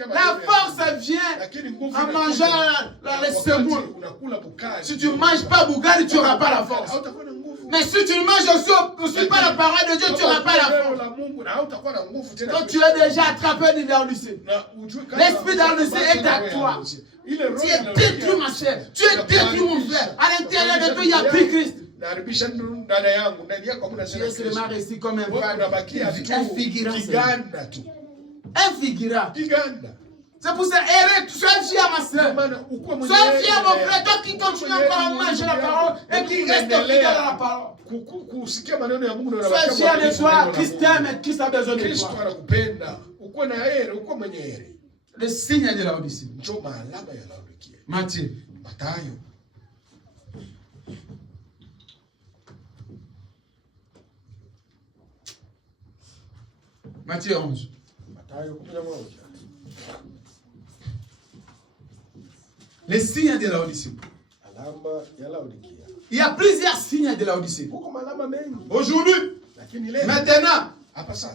La force vient en mangeant les semoule. Si tu ne manges pas Bougari, tu n'auras pas la force. Mais si tu ne manges aussi pas la parole de Dieu, tu n'auras pas la force. Donc tu es déjà attrapé dans l'Odyssée. L'esprit dans l'Odyssée est à toi. Tu es détruit, ma chère. Tu es détruit, mon frère. À l'intérieur de toi, il n'y a plus Christ. Tu es seulement resté comme un figurant. Infigurable. C'est pour ça, sois fier ma soeur. Sois fier mon frère, toi qui continues encore à manger la parole et qui reste fidèle à la parole. Sois fier de toi, Christ t'aime et Christ a besoin de toi. Le signe de la Odyssée. Matthieu. Matthieu 11. Les signes de la Odyssée. Il y a plusieurs signes de la Odyssée. Aujourd'hui, maintenant,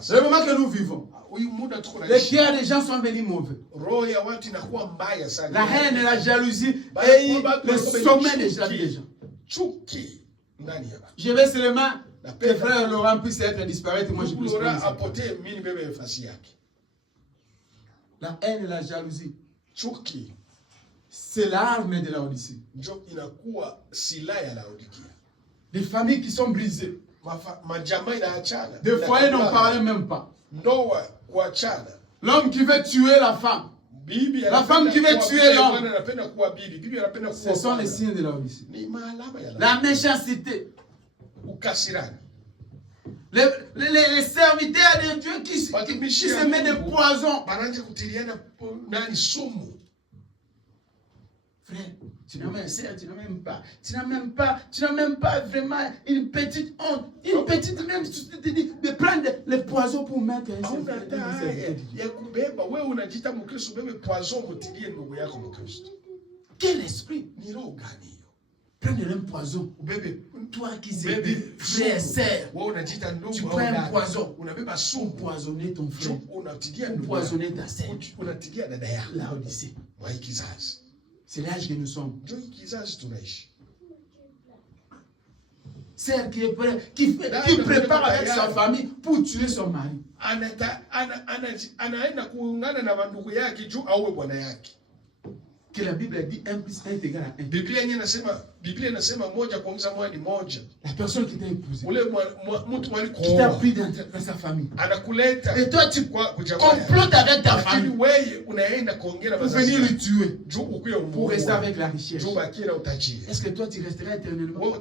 le moment que nous vivons, les cœurs des gens sont venus mauvais. La haine et la jalousie et le sommet des gens. Je vais seulement que frère Laurent puisse être disparaître. Moi, je puisse la haine et la jalousie. C'est l'arme de la Odyssée. Des familles qui sont brisées. Des foyers n'en parlent même pas. L'homme qui veut tuer la femme. La femme qui veut tuer l'homme. Ce sont les signes de la Odyssée. La méchanceté. Les serviteurs de Dieu qui se mettent des poisons. Frère, tu n'as même pas vraiment une petite honte, une petite même de prendre les poisons pour mettre quel esprit? Prendre un poison. Toi qui es frère, sœur, tu prends un poison pour empoisonner ton frère, empoisonner ta sœur. La Odyssée. C'est l'âge que nous sommes. Celle qui prépare avec sa famille pour tuer son mari. Que la Bible dit 1 plus 1 est égal à 1. La personne qui t'a épousé, qui t'a pris dans sa famille. Et toi, tu complotes avec ta famille pour venir le tuer, pour rester avec la richesse. Est-ce que toi, tu resteras éternellement?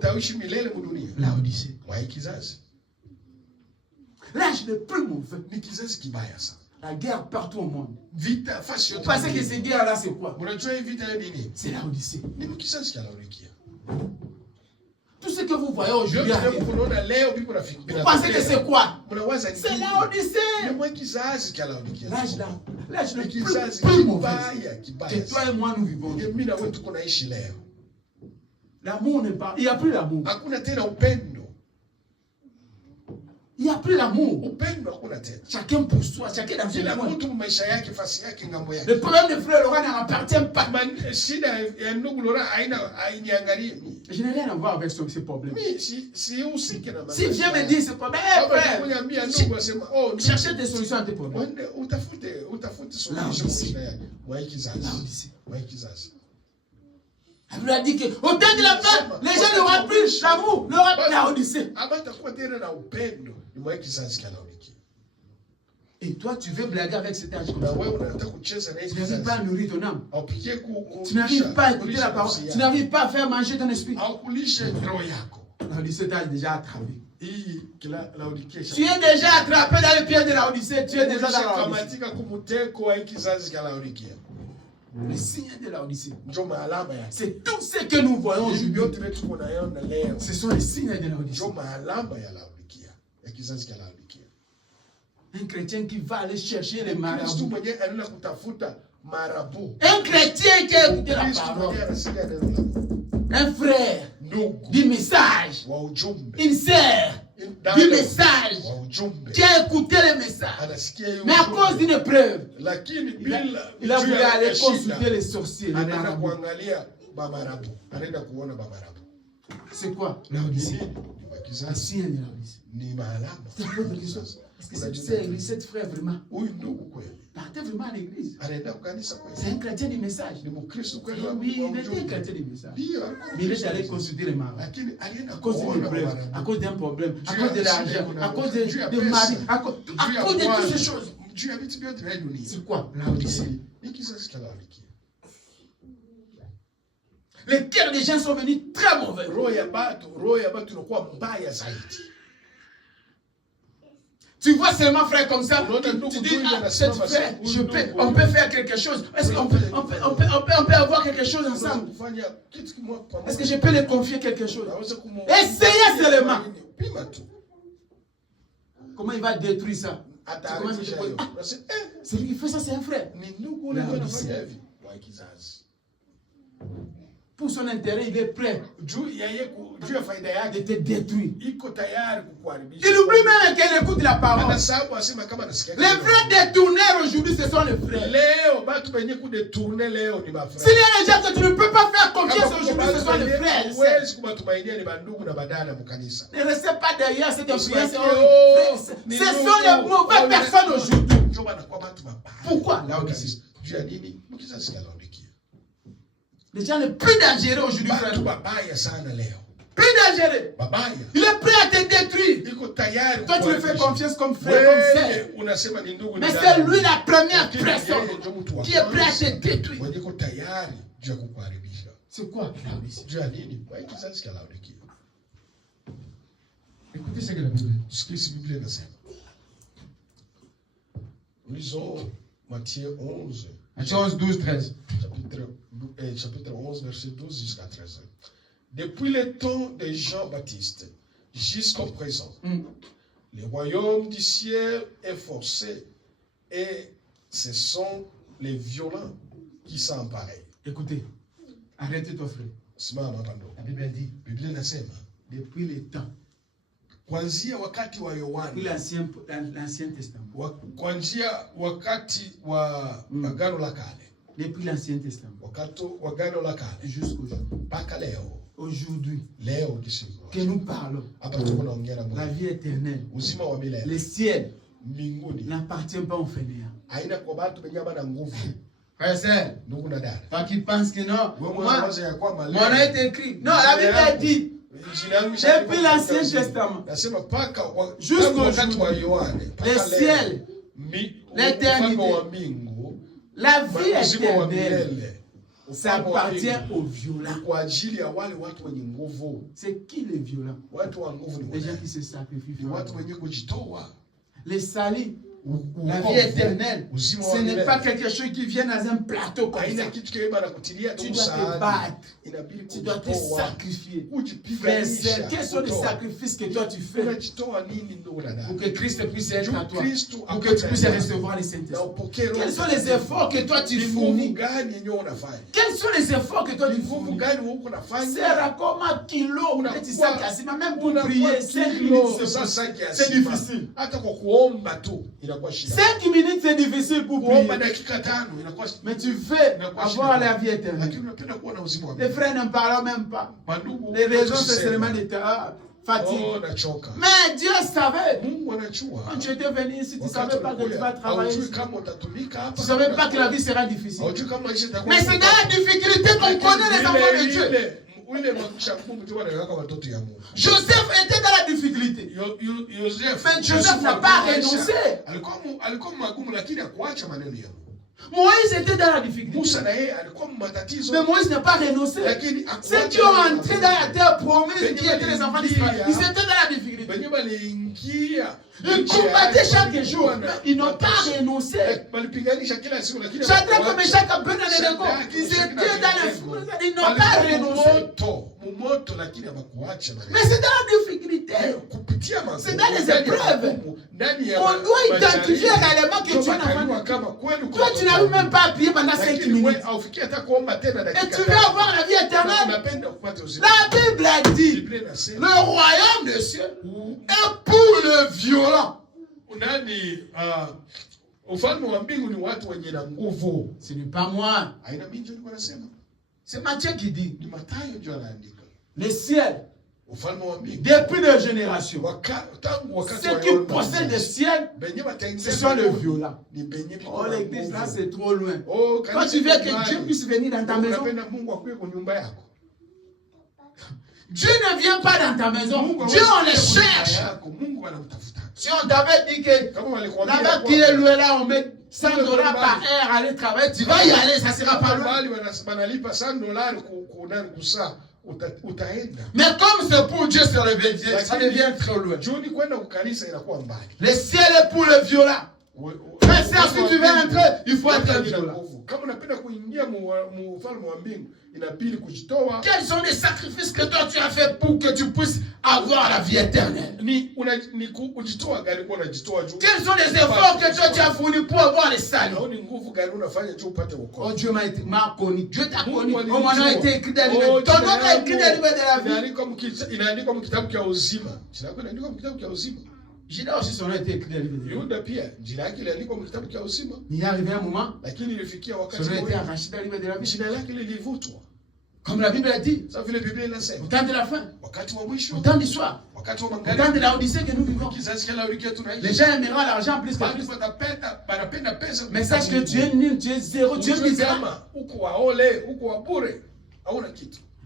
La Odyssée. L'âge le plus mauvais. La guerre partout au monde. Vous pensez que ces guerres-là, c'est quoi? C'est la Odyssée. Tout ce que vous voyez aujourd'hui, vous pensez que c'est quoi? C'est la Odyssée. L'âge le plus mauvais que toi et moi nous vivons. L'amour n'est pas. Il n'y a plus l'amour. Il n'y a plus l'amour. Chacun pour soi, chacun dans son monde. Le problème de frère Laurent n'appartient pas. Je n'ai rien à voir avec ce problème. Si Dieu me dit ce problème, frère, cherchez des solutions à tes problèmes. La Odyssée. Elle lui a dit qu'au temps de la fin, les gens n'auront plus l'amour, la Odyssée. Et toi, tu veux blaguer avec cet âge comme ça. Tu n'arrives pas à nourrir ton âme. Tu n'arrives pas à écouter la parole. Tu n'arrives pas à faire manger ton esprit. La Odyssée t'a déjà attrapé. Tu es déjà attrapé dans le piège de la Odyssée. Tu es déjà dans la Odyssée. Les signes de la Odyssée. C'est tout ce que nous voyons aujourd'hui. Ce sont les signes de la Odyssée. Un chrétien qui va aller chercher les marabouts. Un chrétien qui a écouté la parole. Un frère du message. Une sœur du message. Qui a écouté le message. Mais à cause d'une épreuve, il a voulu aller consulter les sorciers, les marabouts. C'est quoi la Odyssée? Le signe de la Odyssée. Est-ce que c'est cet frère vraiment? Partez vraiment à l'église. C'est un chrétien du message. Oui, il était un chrétien du message. Mais il est allé consulter les marabouts. À cause d'une épreuve, à cause d'un problème, à cause de l'argent, à cause de mari, à cause de toutes ces choses. C'est quoi Laodicée? Les cœurs des gens sont venus très mauvais. Tu vois seulement frère comme ça, tu dis, on peut faire quelque chose. Est-ce qu'on peut avoir quelque chose ensemble? Est-ce que je peux les confier quelque chose? Essayez seulement. Comment il va détruire ça? Celui qui fait ça, c'est un frère. Pour son intérêt, il est prêt de te détruire. Il oublie même qu'elle écoute la parole. Les vrais détourneurs aujourd'hui, ce sont les frères. S'il y a des gens que tu ne peux pas faire confiance aujourd'hui, ce sont les frères. Ne restez pas derrière cette influence. Ce sont les mauvaises personnes aujourd'hui. Pourquoi? Les gens les plus dangereux aujourd'hui, frère. Plus dangereux. Il est prêt à te détruire. Toi, tu lui fais confiance comme frère, comme sœur. Mais c'est lui la première personne qui est prêt à te détruire. C'est quoi la Laodicée? Écoutez ce que la Bible dit. Lisons Matthieu 11. Matthieu 11, 12, 13. Chapitre 11, verset 12 jusqu'à 13. Depuis le temps de Jean-Baptiste jusqu'au présent, le royaume du ciel est forcé et ce sont les violents qui s'en parlent. Écoutez, arrêtez ton frère. La Bible dit, depuis le temps. Kuanzia wakati wa Yohana, l'Ancien Testament. Kuanzia wakati wa Agano la Kale. Depuis l'Ancien Testament. Wakati wa Agano la Kale jusqu'aujourd'hui. Mpaka leo. Aujourd'hui. Leo que nous parlons. La vie éternelle. Uzima wa milele. Le ciel mbinguni n'appartient pas aux fainéants. Haina kwa watu wenye wana nguvu. Frère, ndugu na dada. Tant qu'ils pensent que non. Moi, mon a été écrit. Non, la Bible a dit. Depuis l'Ancien Testament jusqu'aujourd'hui, le ciel, l'éternité, la vie éternelle, ça appartient aux violents. C'est qui les violents? Les gens qui se sacrifient. Les salis. La vie éternelle, ce n'est pas quelque chose qui vient dans un plateau comme ça. Tu dois te battre, tu dois te sacrifier. Frère, quels sont les sacrifices que toi tu fais pour que Christ puisse être à toi, pour que tu puisses recevoir les Saint-Esprit? Quels sont les efforts que toi tu fournis? Quels sont les efforts que toi tu fournis? C'est comme un kilo, même pour prier, 5 minutes, c'est difficile. 5 minutes, c'est difficile pour prier. Mais tu veux avoir la vie éternelle. Les frères n'en parlent même pas. Les raisons, c'est seulement des fatigue. Mais Dieu savait. Quand tu étais venu ici, tu ne savais pas que tu vas travailler ici. Tu ne savais pas que la vie sera difficile. Mais c'est dans la difficulté qu'on connaît les enfants de Dieu. Joseph était dans la difficulté. Mais Joseph n'a pas renoncé. Moïse était dans la difficulté. Mais Moïse n'a pas renoncé. Ceux qui ont entré dans la terre promise, qui étaient les enfants d'Israël, ils étaient dans la difficulté. Ils combattaient chaque jour. Ils n'ont pas renoncé. Chacun comme chaque Abednego, ils étaient dans le fou. Ils n'ont pas renoncé. Mais c'est dans la difficulté. C'est dans les épreuves. On doit identifier réellement que tu es un enfant. Toi, tu n'arrives même pas à prier pendant 5 minutes. Et tu veux avoir la vie éternelle. La Bible a dit, le royaume des cieux est pour le violent. Ce n'est pas moi. C'est Matthieu qui dit. Le ciel, depuis les générations, ceux qui possèdent le ciel, ce sont les violents. Oh, l'église là, c'est trop loin. Quand tu veux que Dieu puisse venir dans ta maison, Dieu ne vient pas dans ta maison. Dieu, on le cherche. Si on t'avait dit que là-bas qui est loué là, on met $100 par heure à aller travailler, tu vas y aller, ça sera pas loin. Mais comme c'est pour Dieu, ça devient trop loin. Le ciel est pour le violent. Mais si tu veux entrer, il faut être violent. Quels sont les sacrifices que toi tu as fait pour que tu puisses avoir la vie éternelle? Quels sont les efforts que toi tu as fournis pour avoir les saluts? Oh, Dieu m'a connu. Dieu t'a connu. Oh, mon nom a été écrit dans le livre. Ton nom a écrit dans le livre de la vie. Judas aussi son nom a été écrit dans le livre de la vie. Il est arrivé un moment, son nom a été arraché dans le livre de la vie. Comme la Bible a dit, au temps de la fin, au temps du soir, au temps de la Odyssée que nous vivons, les gens aimeront l'argent plus que plus. Mais sache que tu es nul, tu es zéro, tu es misérable.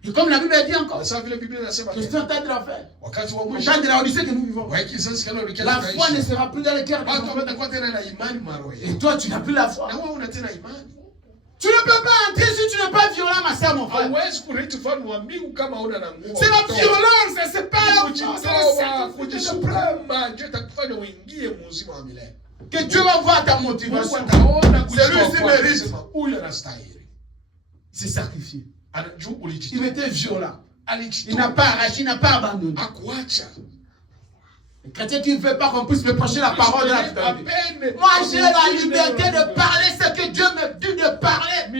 Et comme la Bible a dit encore, que c'est au temps de la fin, au temps de la Odyssée que nous vivons, la foi ne sera plus dans le cœur. Et toi, tu n'as plus la foi. Tu ne peux pas entrer si tu n'es pas violent, ma soeur, mon frère. C'est la violence, c'est pas la violence. Que Dieu va voir ta motivation. Celui-ci mérite. C'est sacrifié. Il était violent. Il n'a pas arraché, il n'a pas abandonné. Le chrétien qui ne veut pas qu'on puisse me prêcher la parole de la vérité. Moi, j'ai la liberté de parler ce que Dieu me dit de parler. Je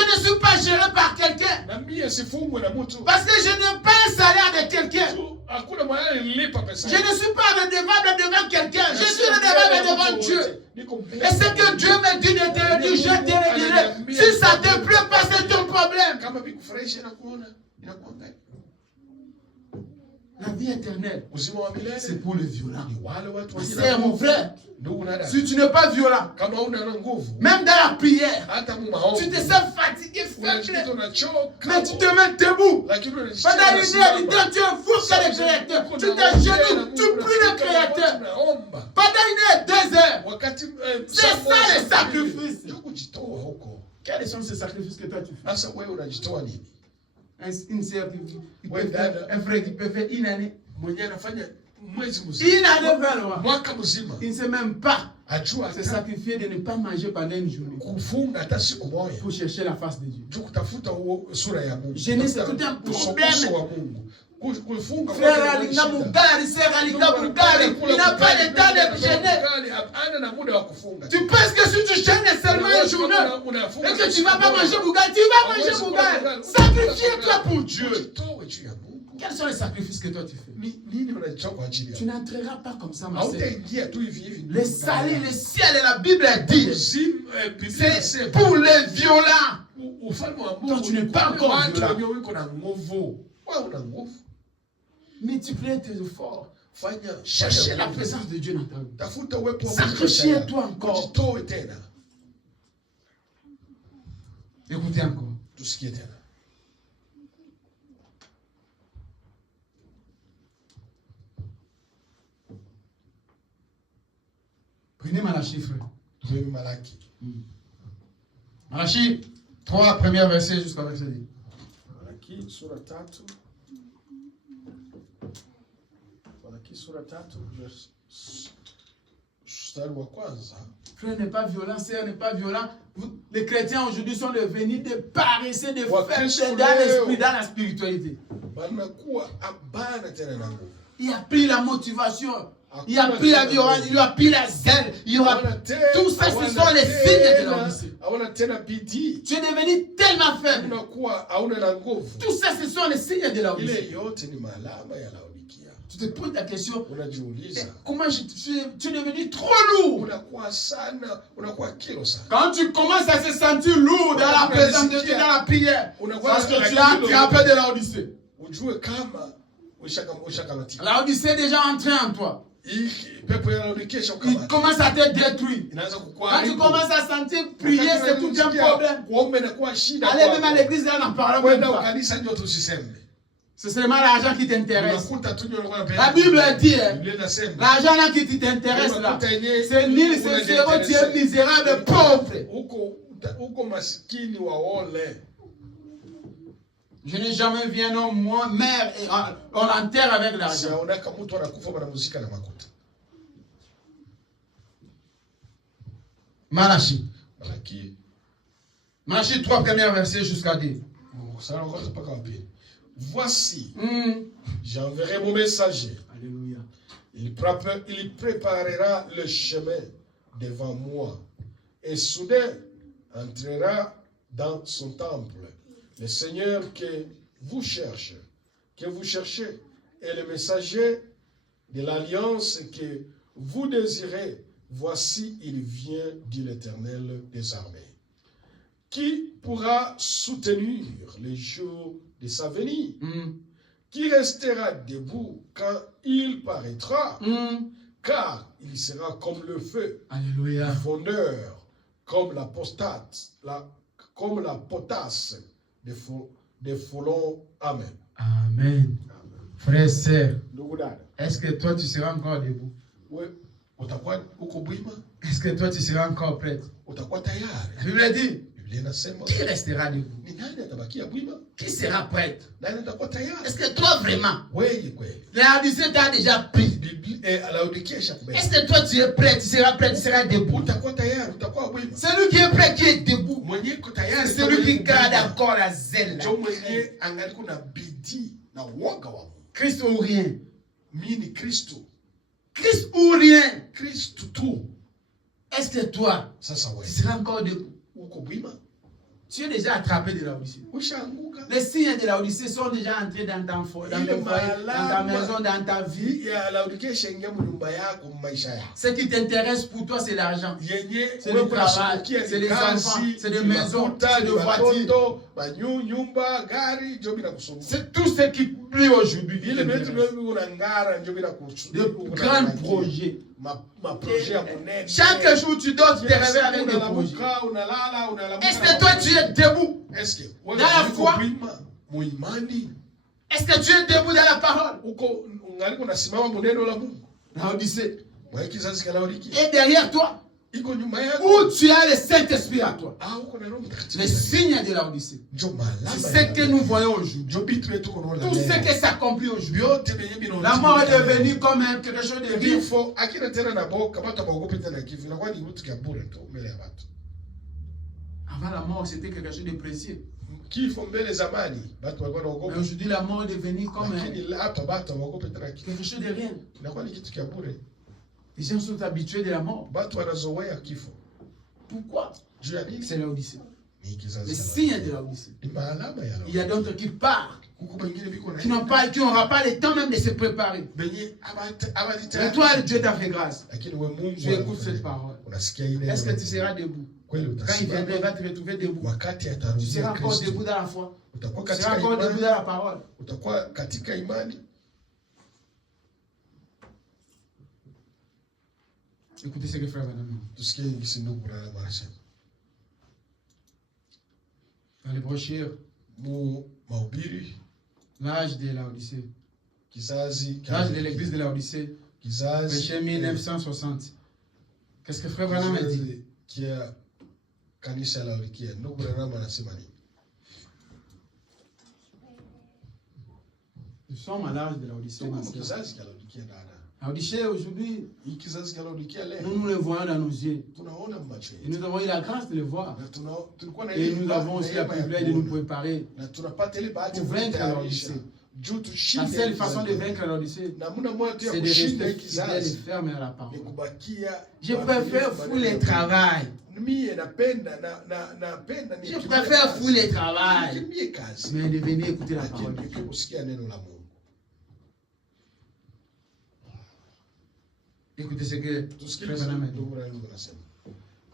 ne suis pas géré par quelqu'un. Parce que je n'ai pas un salaire de quelqu'un. Je ne suis pas redevable devant quelqu'un. Je suis redevable devant Dieu. Et ce que Dieu me dit de te dire, je te le dirai. Si ça ne te plaît pas, c'est ton problème. La vie éternelle, c'est pour les violents. C'est mon frère. Si tu n'es pas violent, même dans la prière, tu te sens fatigué, faible, mais tu te mets debout. Pendant une heure, tu es fou que le Créateur. Tu t'agenouilles, tu pries le Créateur. Pendant une heure, 2 heures. C'est ça les sacrifices. Quels sont ces sacrifices que toi tu fais? Une sœur qui peut faire, un frère qui peut faire une année. Une année vers le mois. Il ne sait même pas se sacrifier de ne pas manger pendant une journée pour chercher la face de Dieu. Jeûner, c'est tout un problème. Frère Alina Mugari, sœur Alina Mugari, il n'a pas le temps de jeûner. Tu penses que si tu jeûnes seulement une journée et que tu ne vas pas manger Mugari, tu vas manger Mugari. Sacrifie-toi pour Dieu. Quels sont les sacrifices que toi tu fais? Tu n'entreras pas comme ça, ma sœur. Le salut, le ciel et la Bible a dit, c'est pour les violents. Toi, tu n'es pas encore violent. Multipliez tes efforts. Cherchez la présence de Dieu dans ta vie. Sacrifiez-toi encore. Écoutez encore. Tout ce qui est éternel. Prenez Malachie, frère. Prenez Malachie. Malachie 3, premier verset jusqu'au verset 10. Malachie, sura 3. Malachie, sura 3, mstari wa kwanza. Frère n'est pas violent, sœur n'est pas violent. Les chrétiens aujourd'hui sont devenus des paresseux, des faibles dans l'esprit, dans la spiritualité. Il a pris la motivation. Il a pris la violence, il a pris la zèle, tout ça, ce sont les signes de l'Odyssée. Tu es devenu tellement faible. Tout ça, ce sont les signes de l'Odyssée. Tu te poses la question, comment tu es devenu trop lourd? Quand tu commences à se sentir lourd dans la présence de Dieu, dans la prière, parce que tu as attrapé de l'Odyssée. L'Odyssée est déjà entrée en toi. Il commence à te détruire. Quand tu commences à sentir prier, c'est tout un problème. Allez même à l'église, là, n'en parlons même pas. C'est seulement l'argent qui t'intéresse. La Bible dit, l'argent là qui t'intéresse là, c'est nul, c'est zéro, tu es misérable, pauvre. Je n'ai jamais vu un homme, moi, mère, et on l'enterre avec l'argent. Malachie. Malachie 3, premier verset jusqu'à 10. Voici, j'enverrai mon messager. Alléluia. Il préparera le chemin devant moi et soudain entrera dans son temple. Le Seigneur que vous cherchez, est le messager de l'alliance que vous désirez. Voici, il vient, dit l'Éternel des armées. Qui pourra soutenir les jours de sa venue? Qui restera debout quand il paraîtra? Car il sera comme le feu, Alléluia. fondeur, comme la potasse des frelons. Amen. Amen. Frère et sœur, est-ce que toi tu seras encore debout? Oui. Est-ce que toi tu seras encore prête? La Bible dit, qui restera debout? Qui sera prête? Est-ce que toi vraiment, la Odyssée t'a déjà pris? Est-ce que toi tu es prêt, tu seras prêt, tu seras debout? Celui qui est prêt, qui est debout, c'est celui qui garde encore la zèle. Christ ou rien. Christ ou rien. Est-ce que toi, tu seras encore debout? Tu es déjà attrapé de la Odyssée. Les signes de la Odyssée sont déjà entrés dans ton foyer, dans ta maison, dans ta vie. Ce qui t'intéresse pour toi, c'est l'argent. C'est le travail, c'est les enfants, c'est les maisons, c'est les voitures. C'est tout ce qui plaît aujourd'hui. De grands projets. Chaque jour tu dors, tu te réveilles avec des projets. Est-ce que toi tu es debout dans la foi? Est-ce que tu es debout dans la parole? La Odyssée. Et derrière toi, où tu as le Saint-Esprit à toi, les signes de la Odyssée. C'est ce que nous voyons aujourd'hui. Tout ce qui s'accomplit aujourd'hui. La mort est devenue comme quelque chose de rien. Avant la mort, c'était quelque chose de précieux. Mais aujourd'hui, la mort est devenue comme quelque chose de rien. Les gens sont habitués de la mort. Pourquoi? C'est la Odyssée. Les signes de la Odyssée. Il y a d'autres qui partent, qui n'auront pas le temps même de se préparer. Mais toi, Dieu t'a fait grâce. Tu écoutes cette parole. Est-ce que tu seras debout? Quand il viendra, il va te retrouver debout. Tu seras encore debout dans la foi. Tu seras encore debout dans la parole. Écoutez ce que frère Branham dit. Dans les brochures, l'âge de la Odyssée, l'âge de l'église de la Odyssée, péché 1960. Qu'est-ce que frère Branham a dit? Nous sommes à l'âge de la Odyssée. La Odyssée aujourd'hui, nous le voyons dans nos yeux. Et nous avons eu la grâce de le voir. Et nous avons aussi la privilège de nous préparer pour vaincre la Odyssée. La seule façon de vaincre l'Odyssée, c'est de rester fidèle et ferme à la parole. Je préfère fouiller le travail. Je préfère fouiller le travail, mais de venir écouter la parole. Écoutez ce que Frère Branham a dit.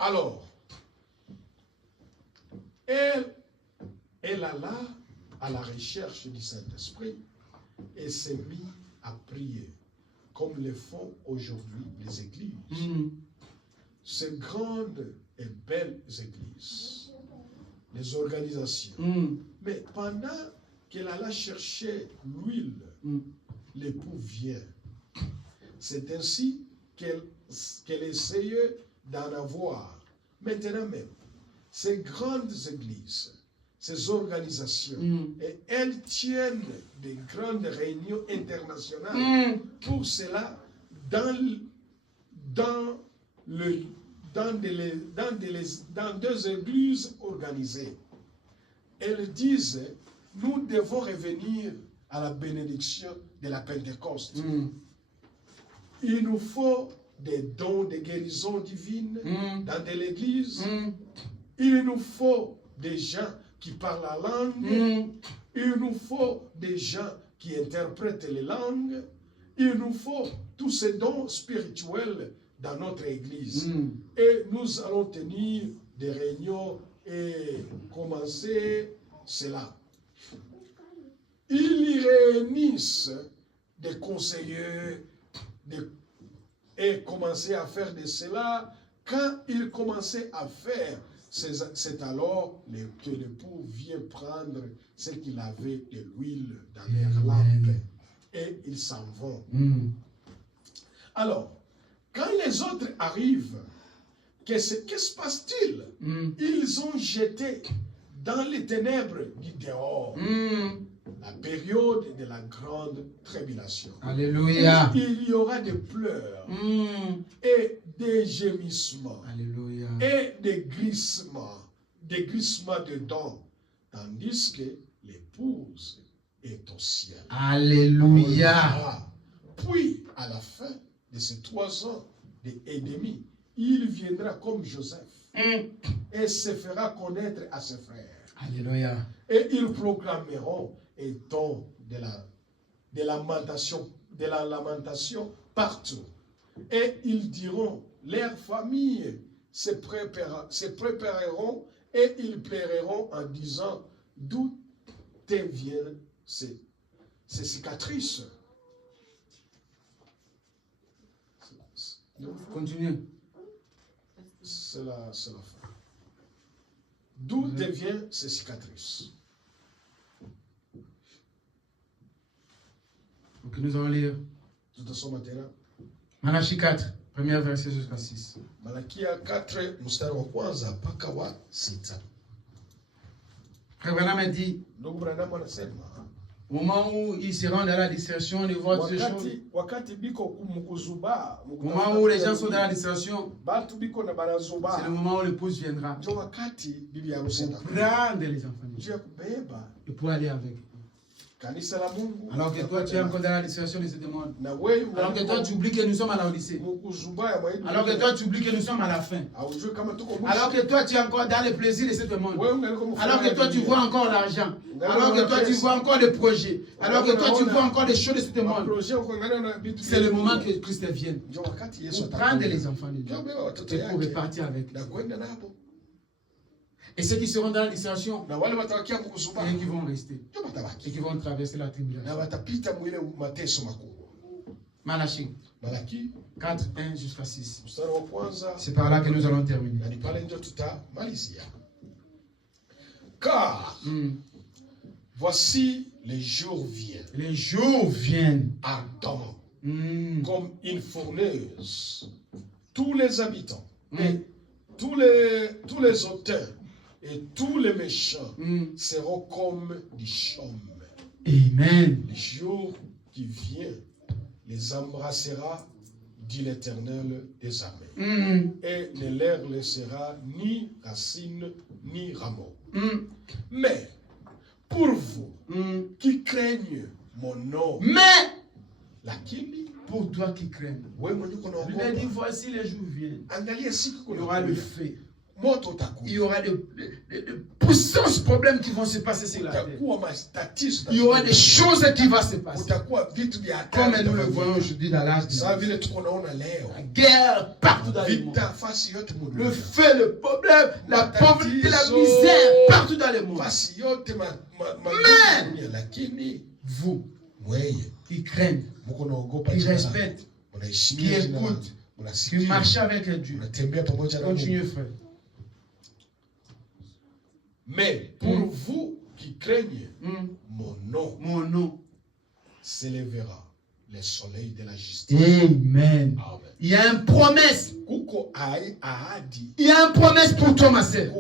Alors, elle alla à la recherche du Saint-Esprit et s'est mise à prier, comme le font aujourd'hui les églises. Ces grandes et belles églises, les organisations. Mais pendant qu'elle alla chercher l'huile, l'époux vient. C'est ainsi qu'elle essayait d'en avoir. Maintenant même, ces grandes églises, ces organisations, et elles tiennent des grandes réunions internationales pour cela dans deux églises organisées. Elles disent, nous devons revenir à la bénédiction de la Pentecôte. Il nous faut des dons de guérison divine dans l'église. Il nous faut des gens qui parlent la langue. Il nous faut des gens qui interprètent les langues. Il nous faut tous ces dons spirituels dans notre église. Et nous allons tenir des réunions et commencer cela. Ils y réunissent des conseillers et commençaient à faire de cela. Quand ils commençaient à faire, c'est alors que l'époux vient prendre ce qu'il avait de l'huile dans leur lampe et ils s'en vont. Alors, quand les autres arrivent, que se passe-t-il? Ils ont jeté dans les ténèbres du dehors. La période de la grande tribulation. Alléluia. Il y aura des pleurs et des gémissements. Alléluia. Et des glissements de dents, tandis que l'épouse est au ciel. Alléluia. Puis, à la fin de ces 3 ans et demi, il viendra comme Joseph et se fera connaître à ses frères. Alléluia. Et ils proclameront un ton de la lamentation partout. Et ils diront, leurs familles se prépareront et ils pleureront en disant, d'où te viennent ces cicatrices? Continue. C'est la fin. D'où te viennent ces cicatrices? Donc nous allons lire Malachie 4, premier verset jusqu'à 6. Malachie 4, mstari wa kwanza mpaka wa 6. Frère Branham dit, Ndugu Branham anasema, au moment où ils seront dans la dispersion, ils voient ces choses. Au moment où les gens sont dans la dispersion, c'est le moment où l'épouse viendra pour prendre les enfants et pour aller avec eux. Alors que toi tu es encore dans la dispersion de ce monde. Alors que toi tu oublies que nous sommes à la Odyssée. Alors que toi tu oublies que nous sommes à la fin. Alors que toi tu es encore dans les plaisirs de ce monde. Alors que toi tu vois encore l'argent. Alors que toi tu vois encore les projets. Alors que toi tu vois encore les choses de ce monde. C'est le moment que Christ vienne pour prendre les enfants de Dieu et pour repartir avec eux. Et ceux qui seront dans la dispersion, et qui vont rester, et qui vont traverser la tribulation. Malachie 4, 1 jusqu'à 6. C'est par là que nous allons terminer. Car voici les jours viennent. Les jours viennent ardents comme une fournaise. Tous les habitants, et tous les auteurs et tous les méchants seront comme du chaume. Amen. Le jour qui vient les embrassera, dit l'Éternel des armées, et ne leur laissera ni racine ni rameau. Mais pour vous qui craignent mon nom, pour toi qui crains, il a dit voici les jours viennent. Il y aura le feu. Il y aura de puissants problèmes qui vont se passer sur la terre. Il y aura des choses qui vont se passer. Comme nous le voyons aujourd'hui dans l'âge de la guerre partout dans le monde. Le feu, le problème, la pauvreté, la misère partout dans le monde. Mais vous qui craignent, qui respectent, qui écoutent, qui marchent avec Dieu, continuez frère. Mais pour vous qui craignent mon nom s'élèvera le soleil de la justice. Amen. Il y a une promesse. Il y a une promesse pour toi, ma sœur.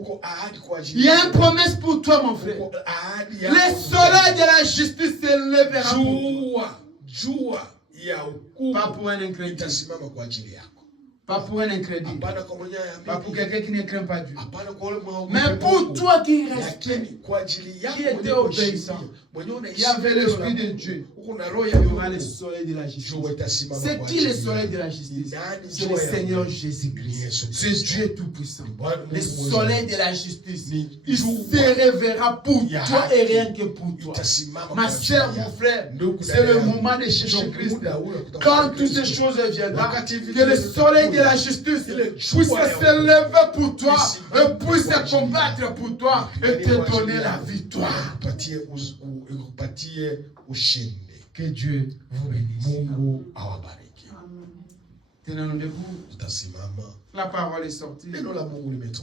Il y a une promesse pour toi, mon frère. Le soleil de la justice s'élèvera pour toi. Pas pour un incrédule. Pas pour un incrédule. Pas pour quelqu'un qui ne craint pas Dieu. Mais pour toi qui respecte, qui était obéissant, qui avait l'esprit de Dieu, il y aura le soleil de la justice. C'est qui le soleil de la justice? C'est le Seigneur Jésus-Christ. C'est Dieu Tout-Puissant. Le soleil de la justice. Il se révélera pour toi et rien que pour toi. Ma soeur, mon frère, c'est le moment de Jésus-Christ. Quand toutes ces choses viendront, que le soleil de la justice puisse se lever pour toi, et puisse combattre pour toi et te donner la victoire. Que Dieu vous bénisse. Tenons-nous debout. La parole est sortie.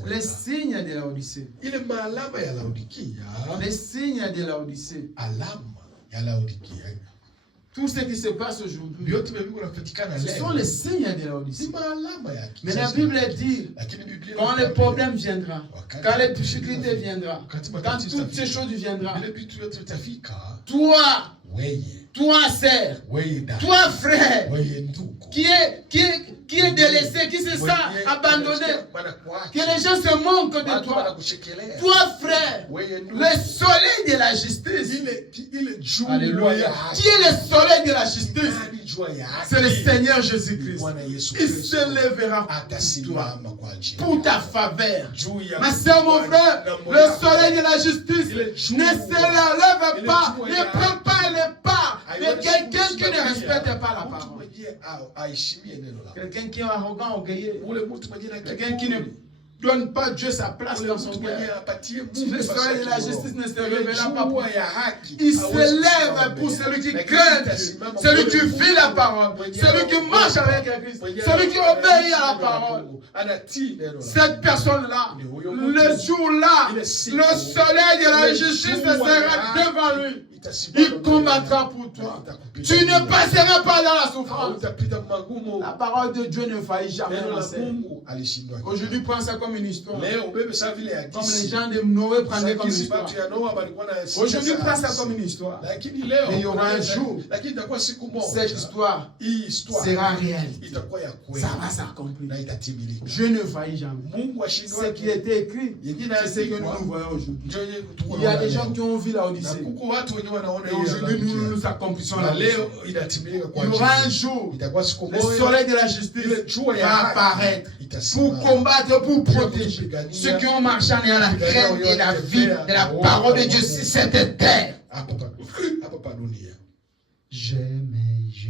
Les signes de la Odyssée. Les signes de la Odyssée. Tout ce qui se passe aujourd'hui, ce sont les signes de la Odyssée. Mais la Bible dit, quand le problème viendra, quand les difficultés viendront, quand toutes ces choses viendront, toi sœur, toi frère, qui est délaissé, qui se sent abandonné, que les gens se moquent de toi. Toi frère, le soleil de la justice. Alléluia. Qui est le soleil de la justice? C'est le Seigneur Jésus-Christ. Il se lèvera pour toi, pour ta faveur. Ma soeur, mon frère, le soleil de la justice ne se lève pas, ne prend pas les pas de quelqu'un qui ne respecte pas la parole. Quelqu'un qui est arrogant, orgueilleux. Quelqu'un qui ne donne pas Dieu sa place dans son cœur. Le soleil de la justice ne se révélera pas pour il se lève pour celui qui craint Dieu, celui qui vit la parole, celui qui marche avec Christ, celui qui obéit à la parole. Cette personne-là, le jour-là, le soleil de la justice sera devant lui. Il combattra pour toi. Tu ne passeras pas dans la souffrance. La parole de Dieu ne faillit jamais. Aujourd'hui, prends ça comme une histoire. Comme les gens de Noé prenaient comme une histoire. Aujourd'hui, prends ça comme une histoire. Mais il y aura un jour, cette histoire sera réelle. Ça va s'accomplir. Dieu ne faillit jamais. Ce qui était écrit, c'est ce que nous voyons aujourd'hui. Il y a des gens qui ont vu la Odyssée. Et aujourd'hui, nous accomplissons la mission. Il y aura un jour, le soleil de la justice va apparaître pour combattre, pour protéger ceux qui ont marché dans la crainte et la vie de la parole de Dieu sur cette terre. J'aime Jésus.